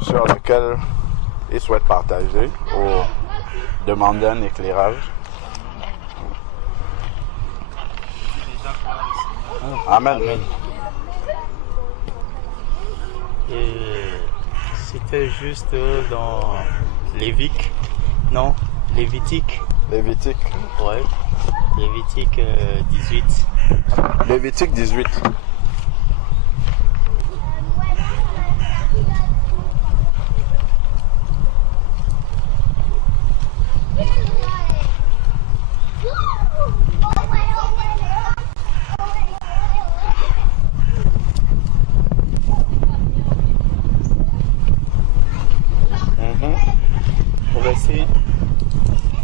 sur lequel il souhaite partager ou demander un éclairage. Amen. Amen. Et c'était juste dans Lévitique, non, Lévitique. Lévitique. Ouais, Lévitique 18. Lévitique 18.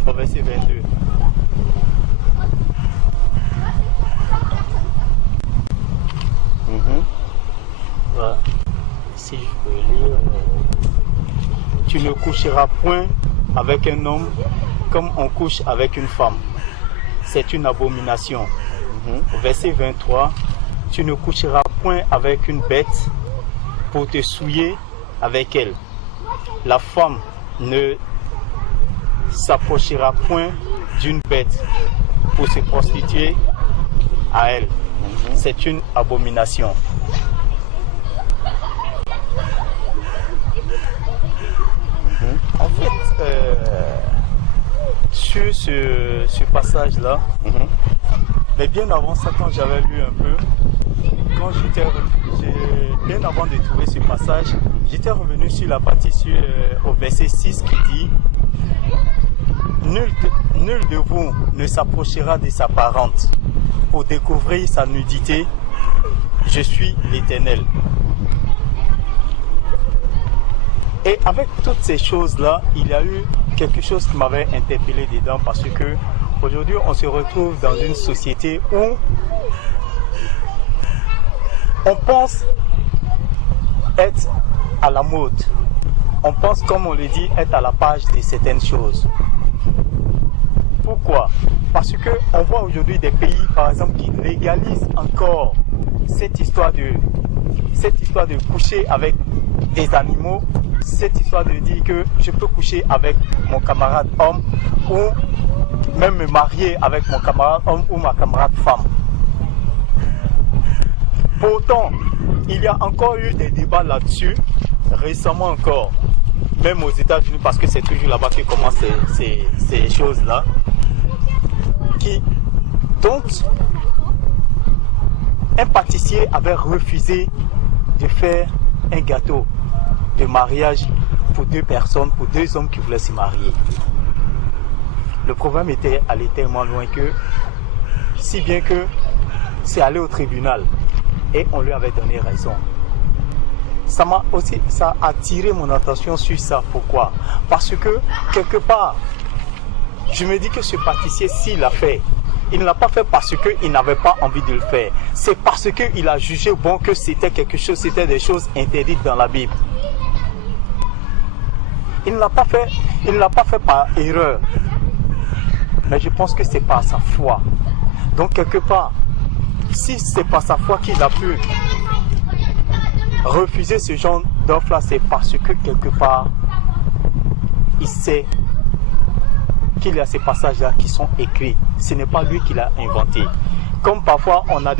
Au verset 22. Voilà. Si je peux lire. Tu ne coucheras point avec un homme comme on couche avec une femme. C'est une abomination. Au verset 23. Tu ne coucheras point avec une bête pour te souiller avec elle. La femme ne s'approchera point d'une bête pour se prostituer à elle. C'est une abomination. En fait, sur ce passage-là, mais bien avant ça, quand j'avais lu un peu, bien avant de trouver ce passage, j'étais revenu sur la partie au verset 6 qui dit Nul de vous ne s'approchera de sa parente pour découvrir sa nudité. Je suis l'Éternel. Et avec toutes ces choses-là, il y a eu quelque chose qui m'avait interpellé dedans parce que aujourd'hui, on se retrouve dans une société où on pense être à la mode. On pense, comme on le dit, être à la page de certaines choses. Pourquoi? Parce qu'on voit aujourd'hui des pays, par exemple, qui légalisent encore cette histoire de coucher avec des animaux, cette histoire de dire que je peux coucher avec mon camarade homme ou même me marier avec mon camarade homme ou ma camarade femme. Pourtant, il y a encore eu des débats là-dessus, récemment encore, même aux États-Unis, parce que c'est toujours là-bas que commencent ces choses-là, dont un pâtissier avait refusé de faire un gâteau de mariage pour deux personnes, pour deux hommes qui voulaient se marier. Le problème était allé tellement loin que, si bien que c'est allé au tribunal et on lui avait donné raison. Ça a attiré mon attention sur ça. Pourquoi? Parce que quelque part, je me dis que ce pâtissier, s'il l'a fait, il ne l'a pas fait parce qu'il n'avait pas envie de le faire. C'est parce qu'il a jugé bon que c'était quelque chose, c'était des choses interdites dans la Bible. Il ne l'a pas fait par erreur. Mais je pense que c'est par sa foi. Donc quelque part, si c'est par sa foi qu'il a pu refuser ce genre d'offre-là, c'est parce que quelque part, il sait qu'il y a ces passages-là qui sont écrits. Ce n'est pas lui qui l'a inventé. Comme parfois, on a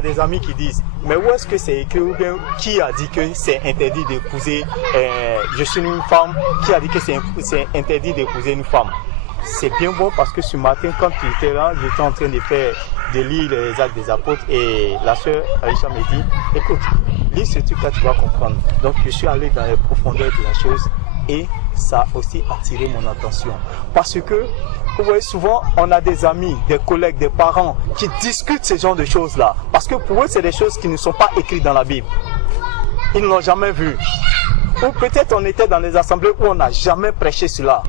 des amis qui disent, mais où est-ce que c'est écrit ou bien qui a dit que c'est interdit d'épouser, je suis une femme, qui a dit que c'est interdit d'épouser une femme? C'est bien bon parce que ce matin, quand tu étais là, j'étais en train de lire les Actes des Apôtres et la sœur Aïcha me dit, écoute, lis ce truc-là, tu vas comprendre. Donc je suis allé dans les profondeurs de la chose et ça a aussi attiré mon attention. Parce que, vous voyez, souvent, on a des amis, des collègues, des parents qui discutent ce genre de choses-là. Parce que pour eux, c'est des choses qui ne sont pas écrites dans la Bible. Ils ne l'ont jamais vu. Ou peut-être on était dans les assemblées où on n'a jamais prêché cela.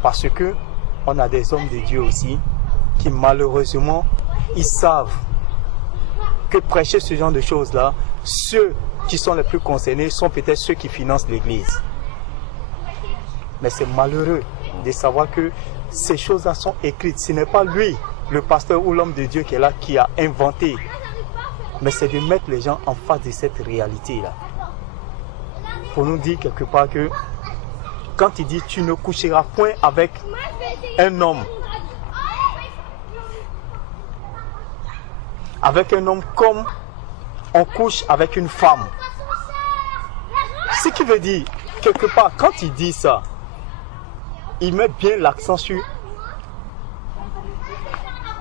Parce que on a des hommes de Dieu aussi qui malheureusement, ils savent que prêcher ce genre de choses-là, ceux qui sont les plus concernés sont peut-être ceux qui financent l'Église. Mais c'est malheureux de savoir que ces choses-là sont écrites. Ce n'est pas lui, le pasteur ou l'homme de Dieu qui est là, qui a inventé mais c'est de mettre les gens en face de cette réalité-là. Pour nous dire quelque part que quand il dit tu ne coucheras point avec un homme, comme on couche avec une femme. Ce qui veut dire, quelque part, quand il dit ça, il met bien l'accent sur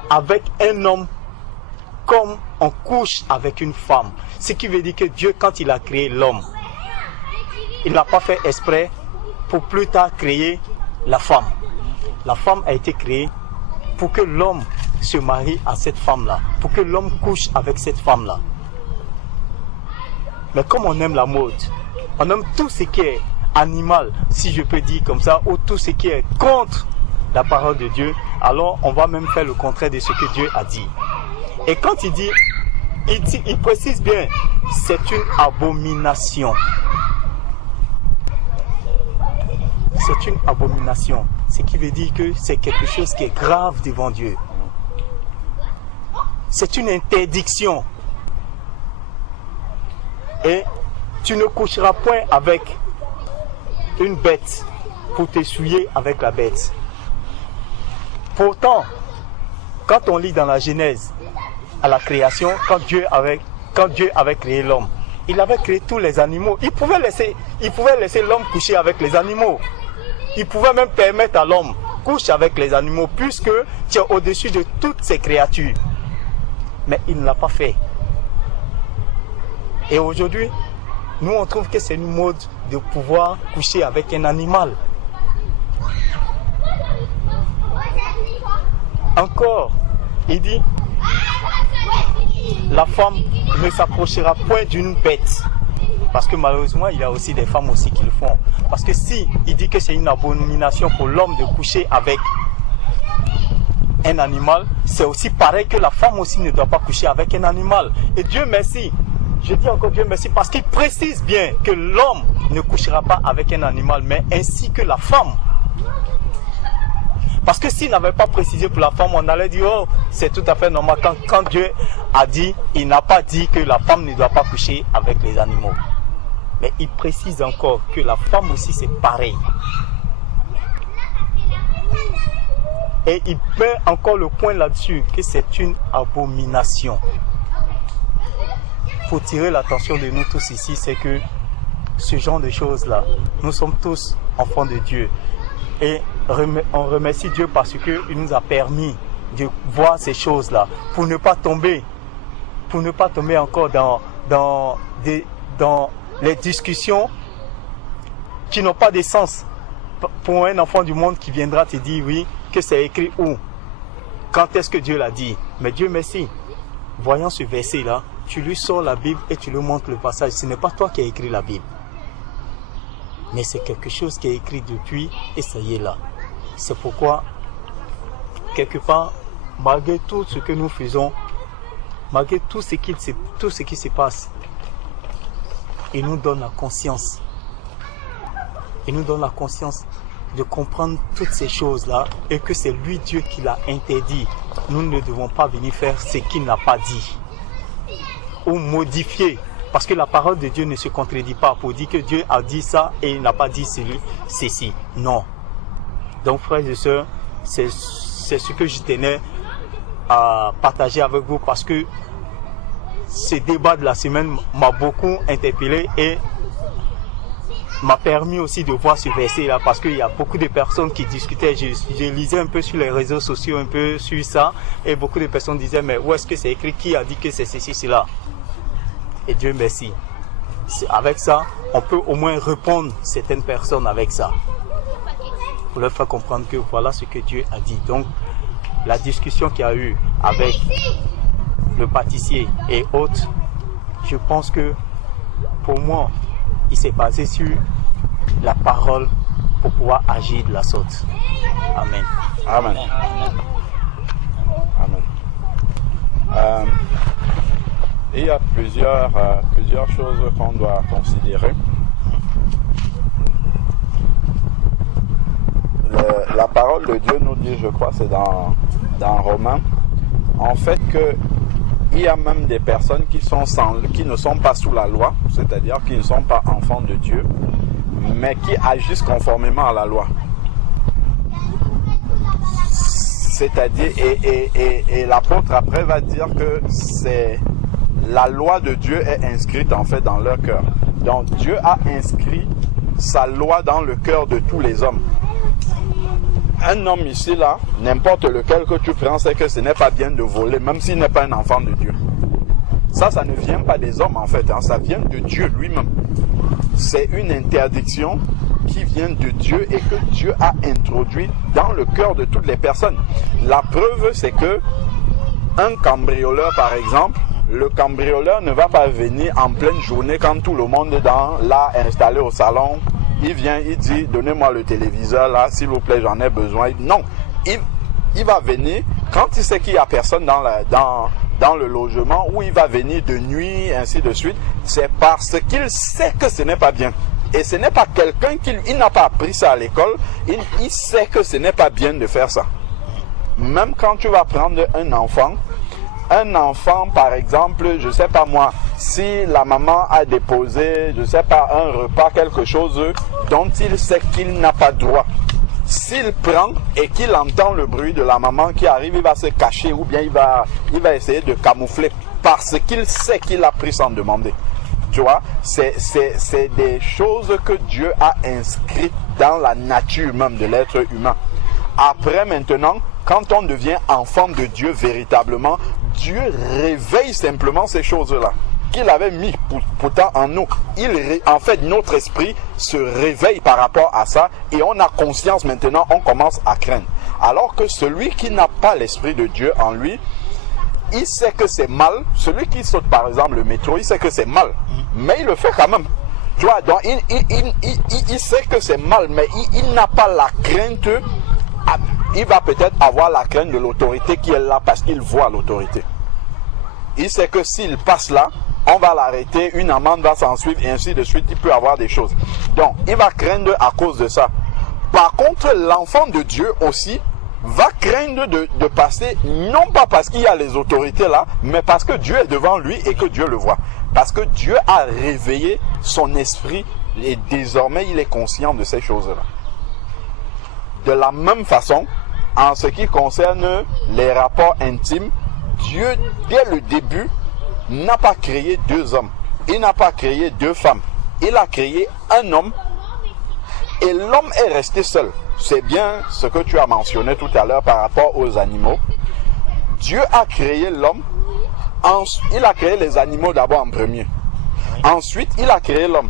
avec un homme comme on couche avec une femme. Ce qui veut dire que Dieu, quand il a créé l'homme, il n'a pas fait exprès pour plus tard créer la femme. La femme a été créée pour que l'homme se marie à cette femme-là, pour que l'homme couche avec cette femme-là. Mais comme on aime la mode, on aime tout ce qui est animal, si je peux dire comme ça, ou tout ce qui est contre la parole de Dieu, alors on va même faire le contraire de ce que Dieu a dit. Et quand il dit, il précise bien, c'est une abomination. C'est une abomination. Ce qui veut dire que c'est quelque chose qui est grave devant Dieu. C'est une interdiction. Et tu ne coucheras point avec une bête pour t'essuyer avec la bête. Pourtant, quand on lit dans la Genèse, à la création, quand Dieu avait créé l'homme, il avait créé tous les animaux. Il pouvait laisser l'homme coucher avec les animaux. Il pouvait même permettre à l'homme coucher avec les animaux puisque tu es au-dessus de toutes ces créatures. Mais il ne l'a pas fait. Et aujourd'hui, nous on trouve que c'est une mode de pouvoir coucher avec un animal. Encore, il dit, la femme ne s'approchera point d'une bête. Parce que malheureusement, il y a aussi des femmes aussi qui le font. Parce que si il dit que c'est une abomination pour l'homme de coucher avec un animal, c'est aussi pareil que la femme aussi ne doit pas coucher avec un animal. Et Dieu merci, je dis encore Dieu merci, parce qu'il précise bien que l'homme ne couchera pas avec un animal, mais ainsi que la femme. Parce que s'il n'avait pas précisé pour la femme, on allait dire, oh, c'est tout à fait normal. Quand Dieu a dit, il n'a pas dit que la femme ne doit pas coucher avec les animaux. Mais il précise encore que la femme aussi c'est pareil. Et il met encore le point là-dessus, que c'est une abomination. Pour tirer l'attention de nous tous ici, c'est que ce genre de choses-là, nous sommes tous enfants de Dieu. Et on remercie Dieu parce qu'il nous a permis de voir ces choses-là, pour ne pas tomber encore dans les discussions qui n'ont pas de sens. Pour un enfant du monde qui viendra te dire oui, que c'est écrit où, quand est-ce que Dieu l'a dit. Mais Dieu merci, voyant ce verset-là, tu lui sors la Bible et tu lui montres le passage. Ce n'est pas toi qui as écrit la Bible, mais c'est quelque chose qui est écrit depuis et ça y est là. C'est pourquoi, quelque part, malgré tout ce que nous faisons, malgré tout ce qui se passe, il nous donne la conscience. Il nous donne la conscience de comprendre toutes ces choses-là et que c'est lui Dieu qui l'a interdit. Nous ne devons pas venir faire ce qu'il n'a pas dit ou modifier. Parce que la parole de Dieu ne se contredit pas pour dire que Dieu a dit ça et il n'a pas dit ceci. Non. Donc frères et sœurs, c'est ce que je tenais à partager avec vous parce que ce débat de la semaine m'a beaucoup interpellé et m'a permis aussi de voir ce verset-là parce qu'il y a beaucoup de personnes qui discutaient. Je lisais un peu sur les réseaux sociaux, un peu sur ça, et beaucoup de personnes disaient mais où est-ce que c'est écrit, qui a dit que c'est ceci, cela? Et Dieu merci. Avec ça, on peut au moins répondre certaines personnes avec ça. Pour leur faire comprendre que voilà ce que Dieu a dit. Donc, la discussion qu'il y a eu avec le pâtissier et autres, je pense que pour moi, il s'est basé sur la parole pour pouvoir agir de la sorte. Amen. Amen. Amen. Il y a plusieurs choses qu'on doit considérer. La parole de Dieu nous dit, je crois, c'est dans Romains, en fait que il y a même des personnes qui ne sont pas sous la loi, c'est-à-dire qui ne sont pas enfants de Dieu, mais qui agissent conformément à la loi. C'est-à-dire, et l'apôtre après va dire que c'est la loi de Dieu est inscrite en fait dans leur cœur. Donc Dieu a inscrit sa loi dans le cœur de tous les hommes. Un homme ici là, n'importe lequel que tu prends, c'est que ce n'est pas bien de voler, même s'il n'est pas un enfant de Dieu. Ça ne vient pas des hommes en fait, hein, ça vient de Dieu lui-même. C'est une interdiction qui vient de Dieu et que Dieu a introduit dans le cœur de toutes les personnes. La preuve, c'est que un cambrioleur, par exemple, le cambrioleur ne va pas venir en pleine journée quand tout le monde est là installé au salon. Il vient, il dit, donnez-moi le téléviseur là, s'il vous plaît, j'en ai besoin. Non, il va venir quand il sait qu'il n'y a personne dans le logement, où il va venir de nuit, ainsi de suite. C'est parce qu'il sait que ce n'est pas bien. Et ce n'est pas quelqu'un il n'a pas appris ça à l'école. Il sait que ce n'est pas bien de faire ça. Même quand tu vas prendre un enfant, par exemple, je sais pas moi, si la maman a déposé, je sais pas, un repas, quelque chose dont il sait qu'il n'a pas droit. S'il prend et qu'il entend le bruit de la maman qui arrive, il va se cacher ou bien il va essayer de camoufler parce qu'il sait qu'il a pris sans demander. Tu vois, c'est des choses que Dieu a inscrites dans la nature même de l'être humain. Après maintenant, quand on devient enfant de Dieu véritablement, Dieu réveille simplement ces choses-là qu'il avait mis pourtant en nous. En fait, notre esprit se réveille par rapport à ça et on a conscience maintenant, on commence à craindre. Alors que celui qui n'a pas l'esprit de Dieu en lui, il sait que c'est mal. Celui qui saute par exemple le métro, il sait que c'est mal, mais il le fait quand même. Tu vois, donc il sait que c'est mal, mais il n'a pas la crainte. Il va peut-être avoir la crainte de l'autorité qui est là parce qu'il voit l'autorité. Il sait que s'il passe là, on va l'arrêter, une amende va s'en suivre et ainsi de suite, il peut avoir des choses. Donc, il va craindre à cause de ça. Par contre, l'enfant de Dieu aussi va craindre de passer, non pas parce qu'il y a les autorités là, mais parce que Dieu est devant lui et que Dieu le voit. Parce que Dieu a réveillé son esprit et désormais il est conscient de ces choses-là. De la même façon, en ce qui concerne les rapports intimes, Dieu, dès le début, n'a pas créé deux hommes. Il n'a pas créé deux femmes. Il a créé un homme et l'homme est resté seul. C'est bien ce que tu as mentionné tout à l'heure par rapport aux animaux. Dieu a créé l'homme. Il a créé les animaux d'abord en premier. Ensuite, il a créé l'homme.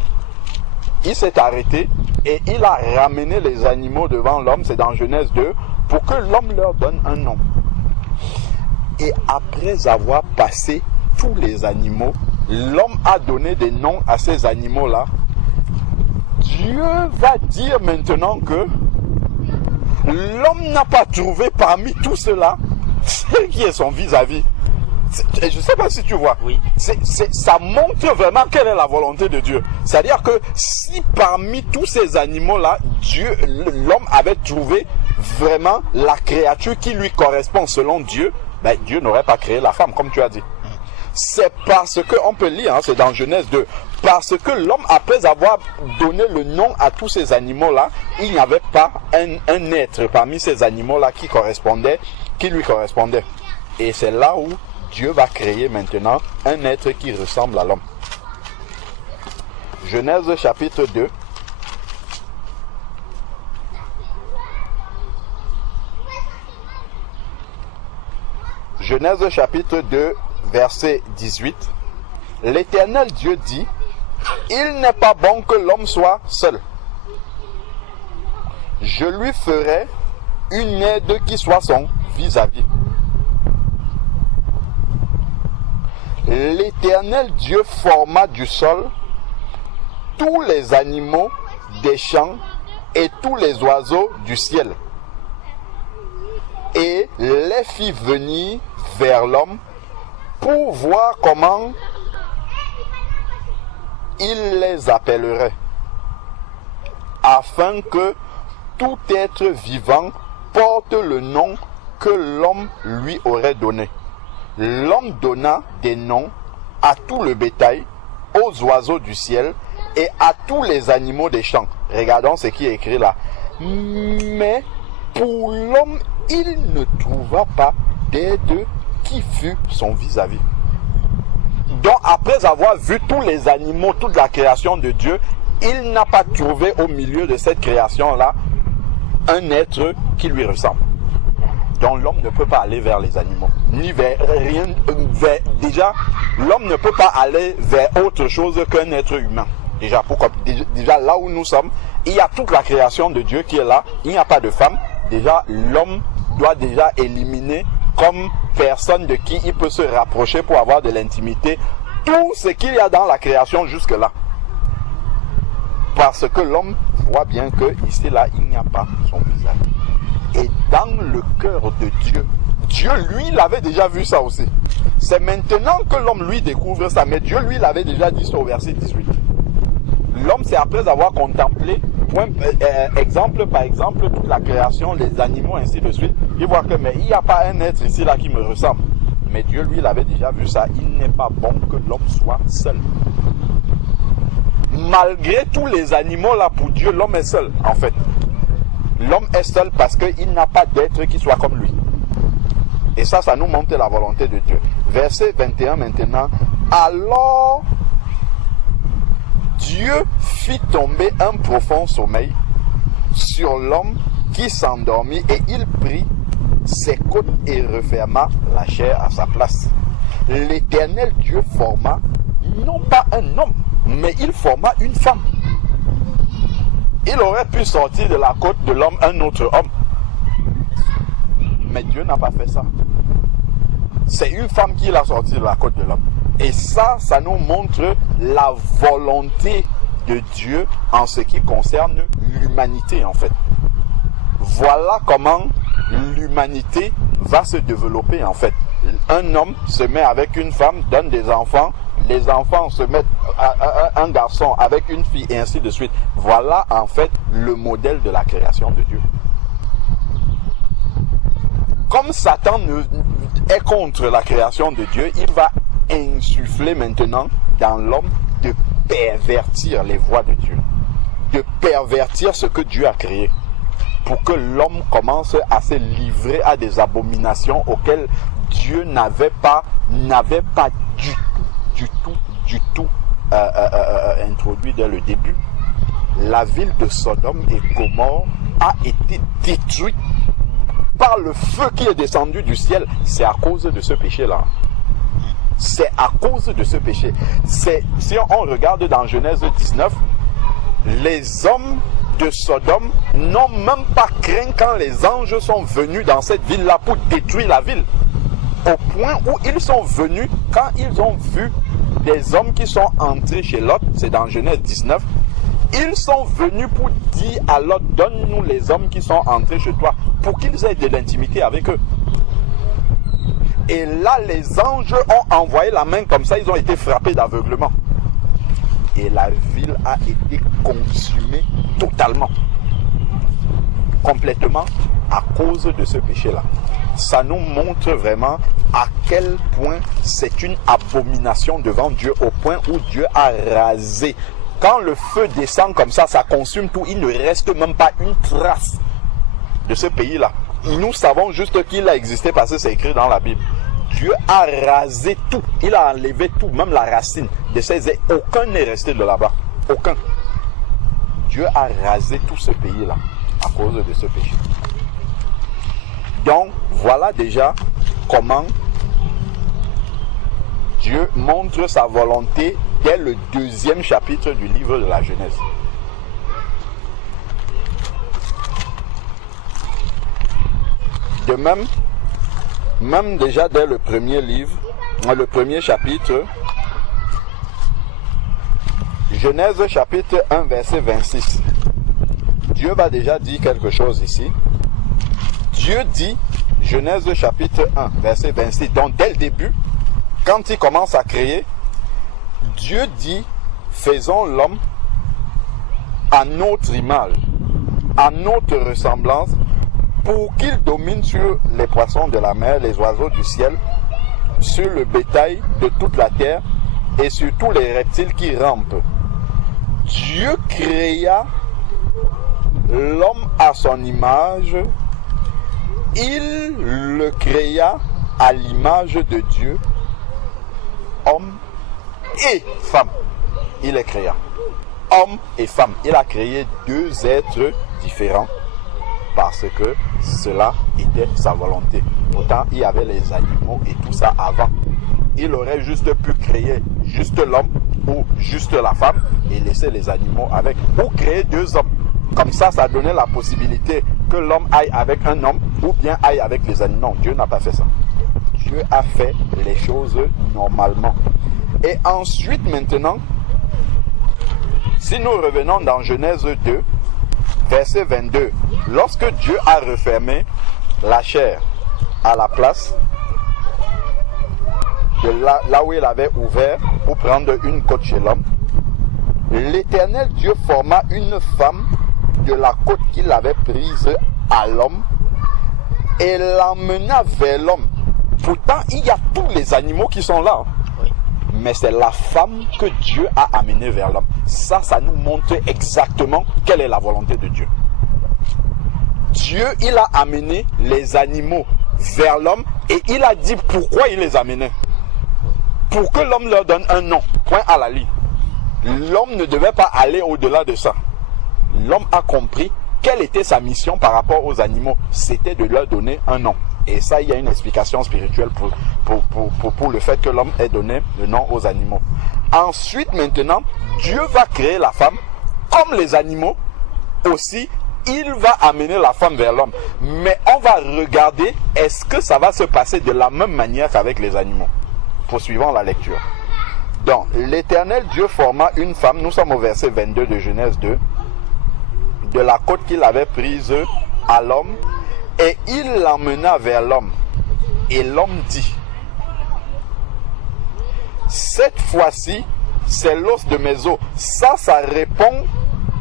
Il s'est arrêté et il a ramené les animaux devant l'homme, c'est dans Genèse 2, pour que l'homme leur donne un nom. Et après avoir passé tous les animaux, l'homme a donné des noms à ces animaux-là. Dieu va dire maintenant que l'homme n'a pas trouvé parmi tout cela celle qui est son vis-à-vis. Je ne sais pas si tu vois. Oui. Ça montre vraiment quelle est la volonté de Dieu. C'est-à-dire que si parmi tous ces animaux-là, l'homme avait trouvé vraiment la créature qui lui correspond selon Dieu, ben Dieu n'aurait pas créé la femme, comme tu as dit. C'est parce que, on peut lire, hein, c'est dans Genèse 2, parce que l'homme, après avoir donné le nom à tous ces animaux-là, il n'y avait pas un être parmi ces animaux-là qui lui correspondait. Et c'est là où Dieu va créer maintenant un être qui ressemble à l'homme. Genèse chapitre 2. Genèse chapitre 2, verset 18. L'Éternel Dieu dit, « Il n'est pas bon que l'homme soit seul. Je lui ferai une aide qui soit son vis-à-vis. » L'Éternel Dieu forma du sol tous les animaux des champs et tous les oiseaux du ciel, et les fit venir vers l'homme pour voir comment il les appellerait, afin que tout être vivant porte le nom que l'homme lui aurait donné. l'homme donna des noms à tout le bétail, aux oiseaux du ciel et à tous les animaux des champs. Regardons ce qui est écrit là. Mais pour l'homme, il ne trouva pas d'aide qui fût son vis-à-vis. Donc après avoir vu tous les animaux, toute la création de Dieu, il n'a pas trouvé au milieu de cette création-là un être qui lui ressemble. Donc l'homme ne peut pas aller vers les animaux, ni vers rien. Déjà, l'homme ne peut pas aller vers autre chose qu'un être humain. Déjà là où nous sommes, il y a toute la création de Dieu qui est là. Il n'y a pas de femme. Déjà, l'homme doit déjà éliminer comme personne de qui il peut se rapprocher pour avoir de l'intimité tout ce qu'il y a dans la création jusque-là. Parce que l'homme voit bien que ici, là, il n'y a pas son visage. Et dans le cœur de Dieu, Dieu, lui, il avait déjà vu ça aussi. C'est maintenant que l'homme, lui, découvre ça. Mais Dieu, lui, l'avait déjà dit ça au verset 18. L'homme, c'est après avoir contemplé, exemple par exemple, toute la création, les animaux, ainsi de suite. Il voit que, mais il n'y a pas un être ici, là, qui me ressemble. Mais Dieu, lui, il avait déjà vu ça. Il n'est pas bon que l'homme soit seul. Malgré tous les animaux, là, pour Dieu, l'homme est seul, en fait. L'homme est seul parce qu'il n'a pas d'être qui soit comme lui. Et ça nous montre la volonté de Dieu. Verset 21 maintenant. Alors, Dieu fit tomber un profond sommeil sur l'homme qui s'endormit et il prit ses côtes et referma la chair à sa place. L'Éternel Dieu forma non pas un homme, mais il forma une femme. Il aurait pu sortir de la côte de l'homme un autre homme. Mais Dieu n'a pas fait ça. C'est une femme qui l'a sorti de la côte de l'homme. Et ça nous montre la volonté de Dieu en ce qui concerne l'humanité en fait. Voilà comment l'humanité va se développer en fait. Un homme se met avec une femme, donne des enfants. Les enfants se mettent un garçon avec une fille et ainsi de suite. Voilà en fait le modèle de la création de Dieu. Comme Satan est contre la création de Dieu, il va insuffler maintenant dans l'homme de pervertir les voies de Dieu. De pervertir ce que Dieu a créé. Pour que l'homme commence à se livrer à des abominations auxquelles Dieu n'avait pas du tout introduit dès le début. La ville de Sodome et Gomorrhe a été détruite par le feu qui est descendu du ciel. C'est à cause de ce péché-là. C'est à cause de ce péché. Si on regarde dans Genèse 19, les hommes de Sodome n'ont même pas craint quand les anges sont venus dans cette ville-là pour détruire la ville. Au point où ils sont venus, quand ils ont vu des hommes qui sont entrés chez Lot, c'est dans Genèse 19, ils sont venus pour dire à Lot, donne-nous les hommes qui sont entrés chez toi, pour qu'ils aient de l'intimité avec eux. Et là, les anges ont envoyé la main comme ça, ils ont été frappés d'aveuglement. Et la ville a été consumée totalement, complètement, à cause de ce péché-là. Ça nous montre vraiment à quel point c'est une abomination devant Dieu, au point où Dieu a rasé. Quand le feu descend comme ça, ça consume tout, il ne reste même pas une trace de ce pays-là. Nous savons juste qu'il a existé parce que c'est écrit dans la Bible. Dieu a rasé tout, il a enlevé tout, même la racine de ces êtres. Aucun n'est resté de là-bas, aucun. Dieu a rasé tout ce pays-là à cause de ce péché. Donc, voilà déjà comment Dieu montre sa volonté dès le 2e chapitre du livre de la Genèse. De même déjà dès le premier livre, le premier chapitre, Genèse chapitre 1 verset 26. Dieu va déjà dire quelque chose ici. Dieu dit, Genèse chapitre 1 verset 26, donc dès le début, quand il commence à créer, Dieu dit, faisons l'homme à notre image, à notre ressemblance, pour qu'il domine sur les poissons de la mer, les oiseaux du ciel, sur le bétail de toute la terre et sur tous les reptiles qui rampent. Dieu créa l'homme à son image. Il le créa à l'image de Dieu. Homme et femme, il les créa. Homme et femme, il a créé deux êtres différents parce que cela était sa volonté. Pourtant, il y avait les animaux et tout ça avant. Il aurait juste pu créer juste l'homme ou juste la femme et laisser les animaux avec. Ou créer deux hommes. Comme ça, ça donnait la possibilité que l'homme aille avec un homme ou bien aille avec les animaux. Dieu n'a pas fait ça. Dieu a fait les choses normalement. Et ensuite, maintenant, si nous revenons dans Genèse 2, verset 22, lorsque Dieu a refermé la chair à la place de là où il avait ouvert pour prendre une côte chez l'homme, l'Éternel Dieu forma une femme de la côte qu'il avait prise à l'homme et l'emmena vers l'homme. Pourtant, il y a tous les animaux qui sont là. Mais c'est la femme que Dieu a amenée vers l'homme. Ça nous montre exactement quelle est la volonté de Dieu. Dieu, il a amené les animaux vers l'homme et il a dit pourquoi il les amenait. Pour que l'homme leur donne un nom. Point à la ligne. L'homme ne devait pas aller au-delà de ça. L'homme a compris quelle était sa mission par rapport aux animaux. C'était de leur donner un nom. Et ça, il y a une explication spirituelle pour le fait que l'homme ait donné le nom aux animaux. Ensuite, maintenant, Dieu va créer la femme. Comme les animaux, aussi, il va amener la femme vers l'homme. Mais on va regarder, est-ce que ça va se passer de la même manière qu'avec les animaux? Poursuivons la lecture. Donc, l'Éternel Dieu forma une femme, nous sommes au verset 22 de Genèse 2, de la côte qu'il avait prise à l'homme, et il l'emmena vers l'homme. Et l'homme dit, cette fois-ci, c'est l'os de mes os. Ça répond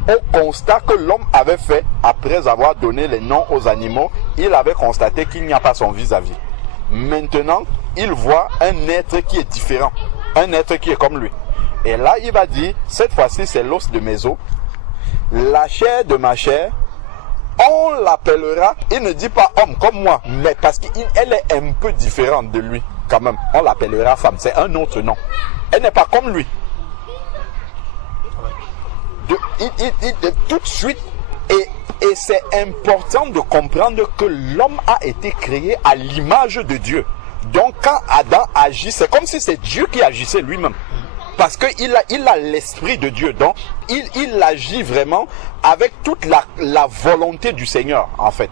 au constat que l'homme avait fait après avoir donné les noms aux animaux. Il avait constaté qu'il n'y a pas son vis-à-vis. Maintenant, il voit un être qui est différent. Un être qui est comme lui. Et là, il va dire, cette fois-ci, c'est l'os de mes os. La chair de ma chair. On l'appellera, il ne dit pas homme comme moi, mais parce qu'elle est un peu différente de lui, quand même. On l'appellera femme, c'est un autre nom. Elle n'est pas comme lui. Tout de suite, et c'est important de comprendre que l'homme a été créé à l'image de Dieu. Donc quand Adam agit, c'est comme si c'est Dieu qui agissait lui-même. Parce qu'il a l'esprit de Dieu. Donc, il agit vraiment avec toute la volonté du Seigneur, en fait.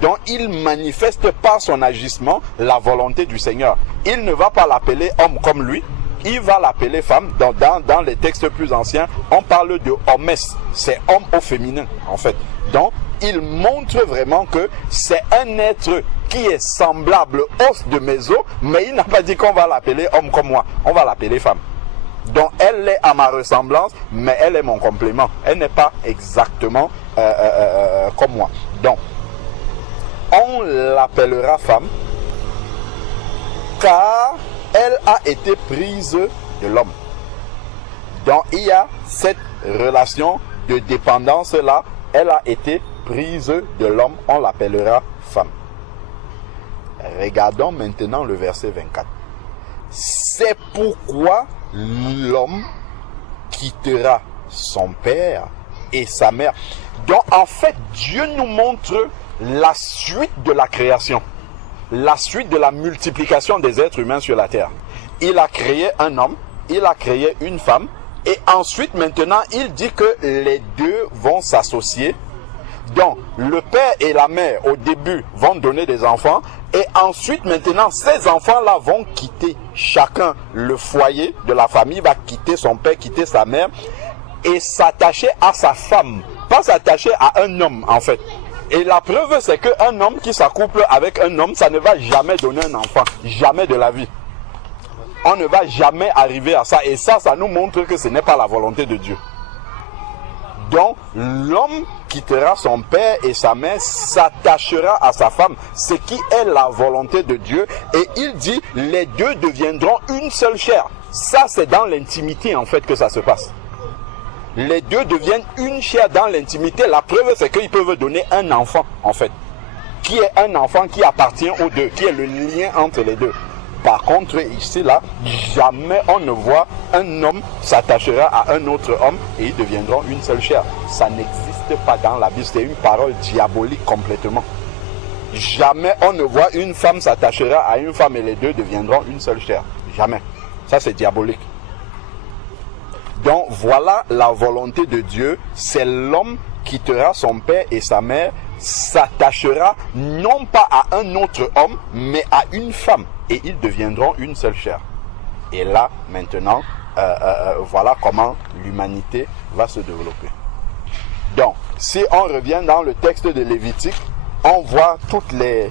Donc, il manifeste par son agissement la volonté du Seigneur. Il ne va pas l'appeler homme comme lui. Il va l'appeler femme. Dans les textes plus anciens, on parle de hommes. C'est homme au féminin, en fait. Donc, il montre vraiment que c'est un être qui est semblable os de mes os, mais il n'a pas dit qu'on va l'appeler homme comme moi. On va l'appeler femme. Donc elle est à ma ressemblance, mais elle est mon complément. Elle n'est pas exactement comme moi. Donc, on l'appellera femme, car elle a été prise de l'homme. Donc il y a cette relation de dépendance là. Elle a été prise de l'homme, on l'appellera femme. Regardons maintenant le verset 24. C'est pourquoi l'homme quittera son père et sa mère. Donc en fait, Dieu nous montre la suite de la création, la suite de la multiplication des êtres humains sur la terre. Il a créé un homme, il a créé une femme, et ensuite maintenant il dit que les deux vont s'associer. Donc le père et la mère au début vont donner des enfants, et ensuite maintenant ces enfants-là vont quitter chacun le foyer de la famille, va quitter son père, quitter sa mère et s'attacher à sa femme, pas s'attacher à un homme en fait. Et la preuve c'est qu'un homme qui s'accouple avec un homme, ça ne va jamais donner un enfant, jamais de la vie. On ne va jamais arriver à ça, et ça nous montre que ce n'est pas la volonté de Dieu. Donc, l'homme quittera son père et sa mère, s'attachera à sa femme, ce qui est la volonté de Dieu. Et il dit, les deux deviendront une seule chair. Ça, c'est dans l'intimité, en fait, que ça se passe. Les deux deviennent une chair dans l'intimité. La preuve, c'est qu'ils peuvent donner un enfant, en fait. Qui est un enfant qui appartient aux deux, qui est le lien entre les deux. Par contre, ici, là, jamais on ne voit un homme s'attachera à un autre homme et ils deviendront une seule chair. Ça n'existe pas dans la Bible. C'est une parole diabolique complètement. Jamais on ne voit une femme s'attachera à une femme et les deux deviendront une seule chair. Jamais. Ça, c'est diabolique. Donc, voilà la volonté de Dieu. C'est l'homme qui quittera son père et sa mère, s'attachera non pas à un autre homme, mais à une femme. Et ils deviendront une seule chair. Et là, maintenant, voilà comment l'humanité va se développer. Donc, si on revient dans le texte de Lévitique, on voit toutes les...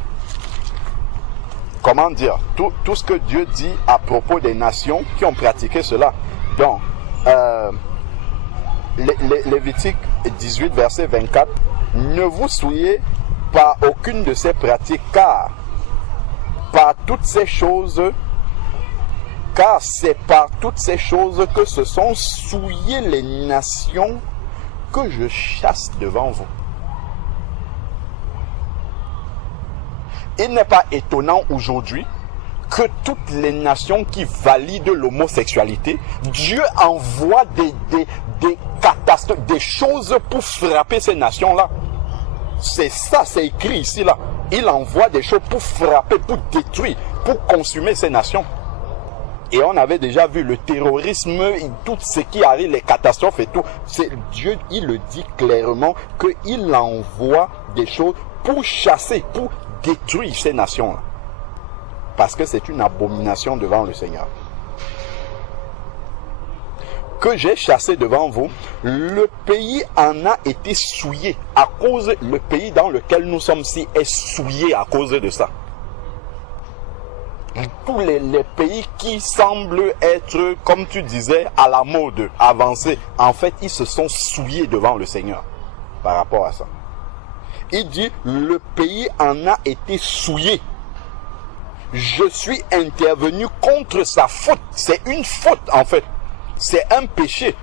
Comment dire? Tout ce que Dieu dit à propos des nations qui ont pratiqué cela. Donc, Lévitique 18, verset 24. Ne vous souillez par aucune de ces pratiques, car c'est par toutes ces choses que se sont souillées les nations que je chasse devant vous. Il n'est pas étonnant aujourd'hui que toutes les nations qui valident l'homosexualité, Dieu envoie des catastrophes, des choses pour frapper ces nations-là. C'est ça, c'est écrit ici, là. Il envoie des choses pour frapper, pour détruire, pour consumer ces nations. Et on avait déjà vu le terrorisme, tout ce qui arrive, les catastrophes et tout. C'est Dieu, il le dit clairement qu'il envoie des choses pour chasser, pour détruire ces nations-là. Parce que c'est une abomination devant le Seigneur. Que j'ai chassé devant vous, le pays en a été souillé à cause, le pays dans lequel nous sommes ici est souillé à cause de ça. Tous les pays qui semblent être, comme tu disais, à la mode, avancés, en fait, ils se sont souillés devant le Seigneur par rapport à ça. Il dit, le pays en a été souillé. Je suis intervenu contre sa faute. C'est une faute, en fait. C'est un péché.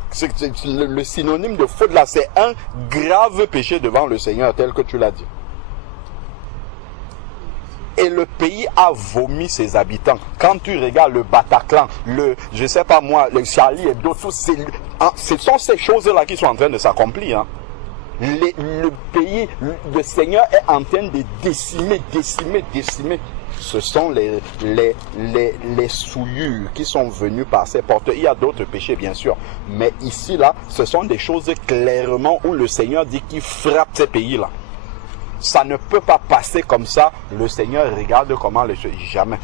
Le synonyme de faute là, c'est un grave péché devant le Seigneur, tel que tu l'as dit. Et le pays a vomi ses habitants. Quand tu regardes le Bataclan, je sais pas moi, le Charlie Hebdo, ce sont ces choses-là qui sont en train de s'accomplir. Hein. Le pays, le Seigneur est en train de décimer. Ce sont les souillures qui sont venues par ces portes. Il y a d'autres péchés, bien sûr. Mais ici, là, ce sont des choses clairement où le Seigneur dit qu'il frappe ces pays-là. Ça ne peut pas passer comme ça. Le Seigneur regarde comment les choses... Jamais.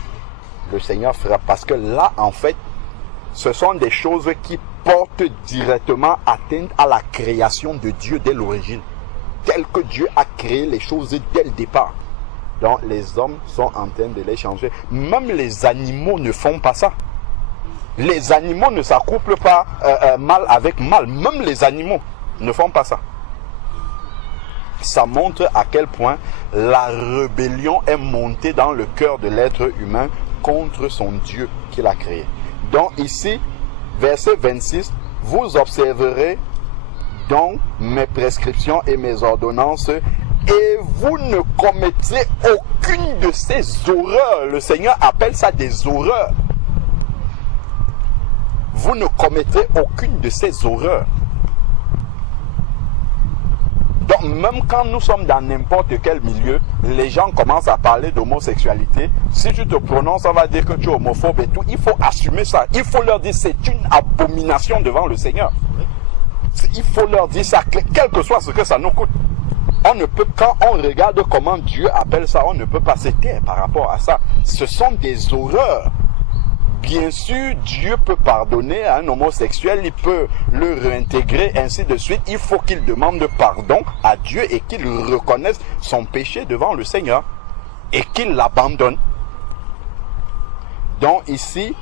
Le Seigneur frappe. Parce que là, en fait, ce sont des choses qui portent directement atteinte à la création de Dieu dès l'origine. Tel que Dieu a créé les choses dès le départ. Donc les hommes sont en train de les changer. Même les animaux ne font pas ça. Les animaux ne s'accouplent pas mâle avec mâle. Même les animaux ne font pas ça. Ça montre à quel point la rébellion est montée dans le cœur de l'être humain contre son Dieu qu'il a créé. Donc ici, verset 26, vous observerez donc mes prescriptions et mes ordonnances et vous ne commettrez aucune de ces horreurs. Le Seigneur appelle ça des horreurs. Vous ne commettrez aucune de ces horreurs. Donc même quand nous sommes dans n'importe quel milieu, les gens commencent à parler d'homosexualité. Si tu te prononces, on va dire que tu es homophobe et tout. Il faut assumer ça. Il faut leur dire que c'est une abomination devant le Seigneur. Il faut leur dire ça, quel que soit ce que ça nous coûte. On ne peut, quand on regarde comment Dieu appelle ça, on ne peut pas se taire par rapport à ça. Ce sont des horreurs. Bien sûr, Dieu peut pardonner à un homosexuel, il peut le réintégrer, ainsi de suite. Il faut qu'il demande pardon à Dieu et qu'il reconnaisse son péché devant le Seigneur et qu'il l'abandonne. Donc ici,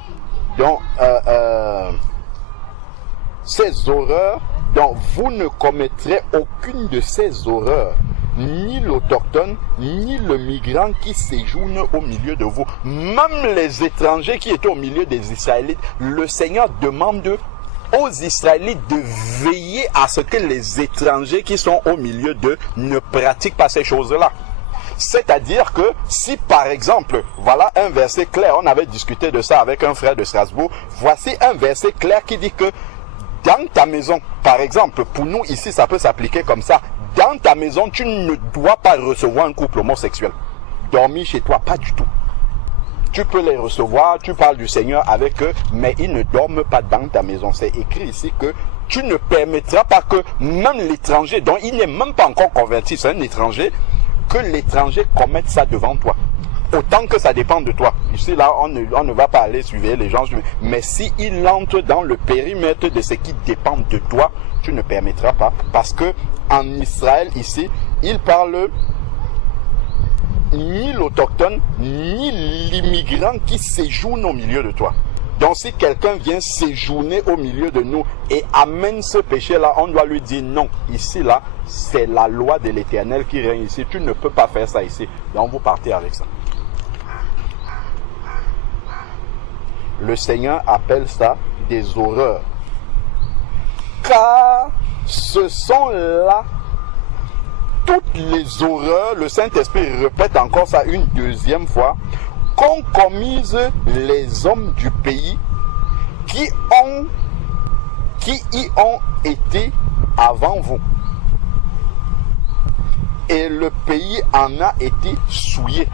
ces horreurs Donc, vous ne commettrez aucune de ces horreurs, ni l'autochtone, ni le migrant qui séjourne au milieu de vous. Même les étrangers qui étaient au milieu des Israélites, le Seigneur demande aux Israélites de veiller à ce que les étrangers qui sont au milieu d'eux ne pratiquent pas ces choses-là. C'est-à-dire que si par exemple, voilà un verset clair, on avait discuté de ça avec un frère de Strasbourg, voici un verset clair qui dit que dans ta maison, par exemple, pour nous ici ça peut s'appliquer comme ça, dans ta maison tu ne dois pas recevoir un couple homosexuel, dormir chez toi, pas du tout. Tu peux les recevoir, tu parles du Seigneur avec eux, mais ils ne dorment pas dans ta maison. C'est écrit ici que tu ne permettras pas que même l'étranger, dont il n'est même pas encore converti, c'est un étranger, que l'étranger commette ça devant toi. Autant que ça dépend de toi. Ici, là, on ne va pas aller suivre les gens. Mais s'il entre dans le périmètre de ce qui dépend de toi, tu ne permettras pas. Parce que en Israël, ici, il parle ni l'autochtone, ni l'immigrant qui séjourne au milieu de toi. Donc si quelqu'un vient séjourner au milieu de nous et amène ce péché-là, on doit lui dire non. Ici, là, c'est la loi de l'Éternel qui règne ici. Tu ne peux pas faire ça ici. Donc vous partez avec ça. Le Seigneur appelle ça des horreurs. Car ce sont là toutes les horreurs, le Saint-Esprit répète encore ça une deuxième fois, qu'ont commise les hommes du pays qui y ont été avant vous. Et le pays en a été souillé.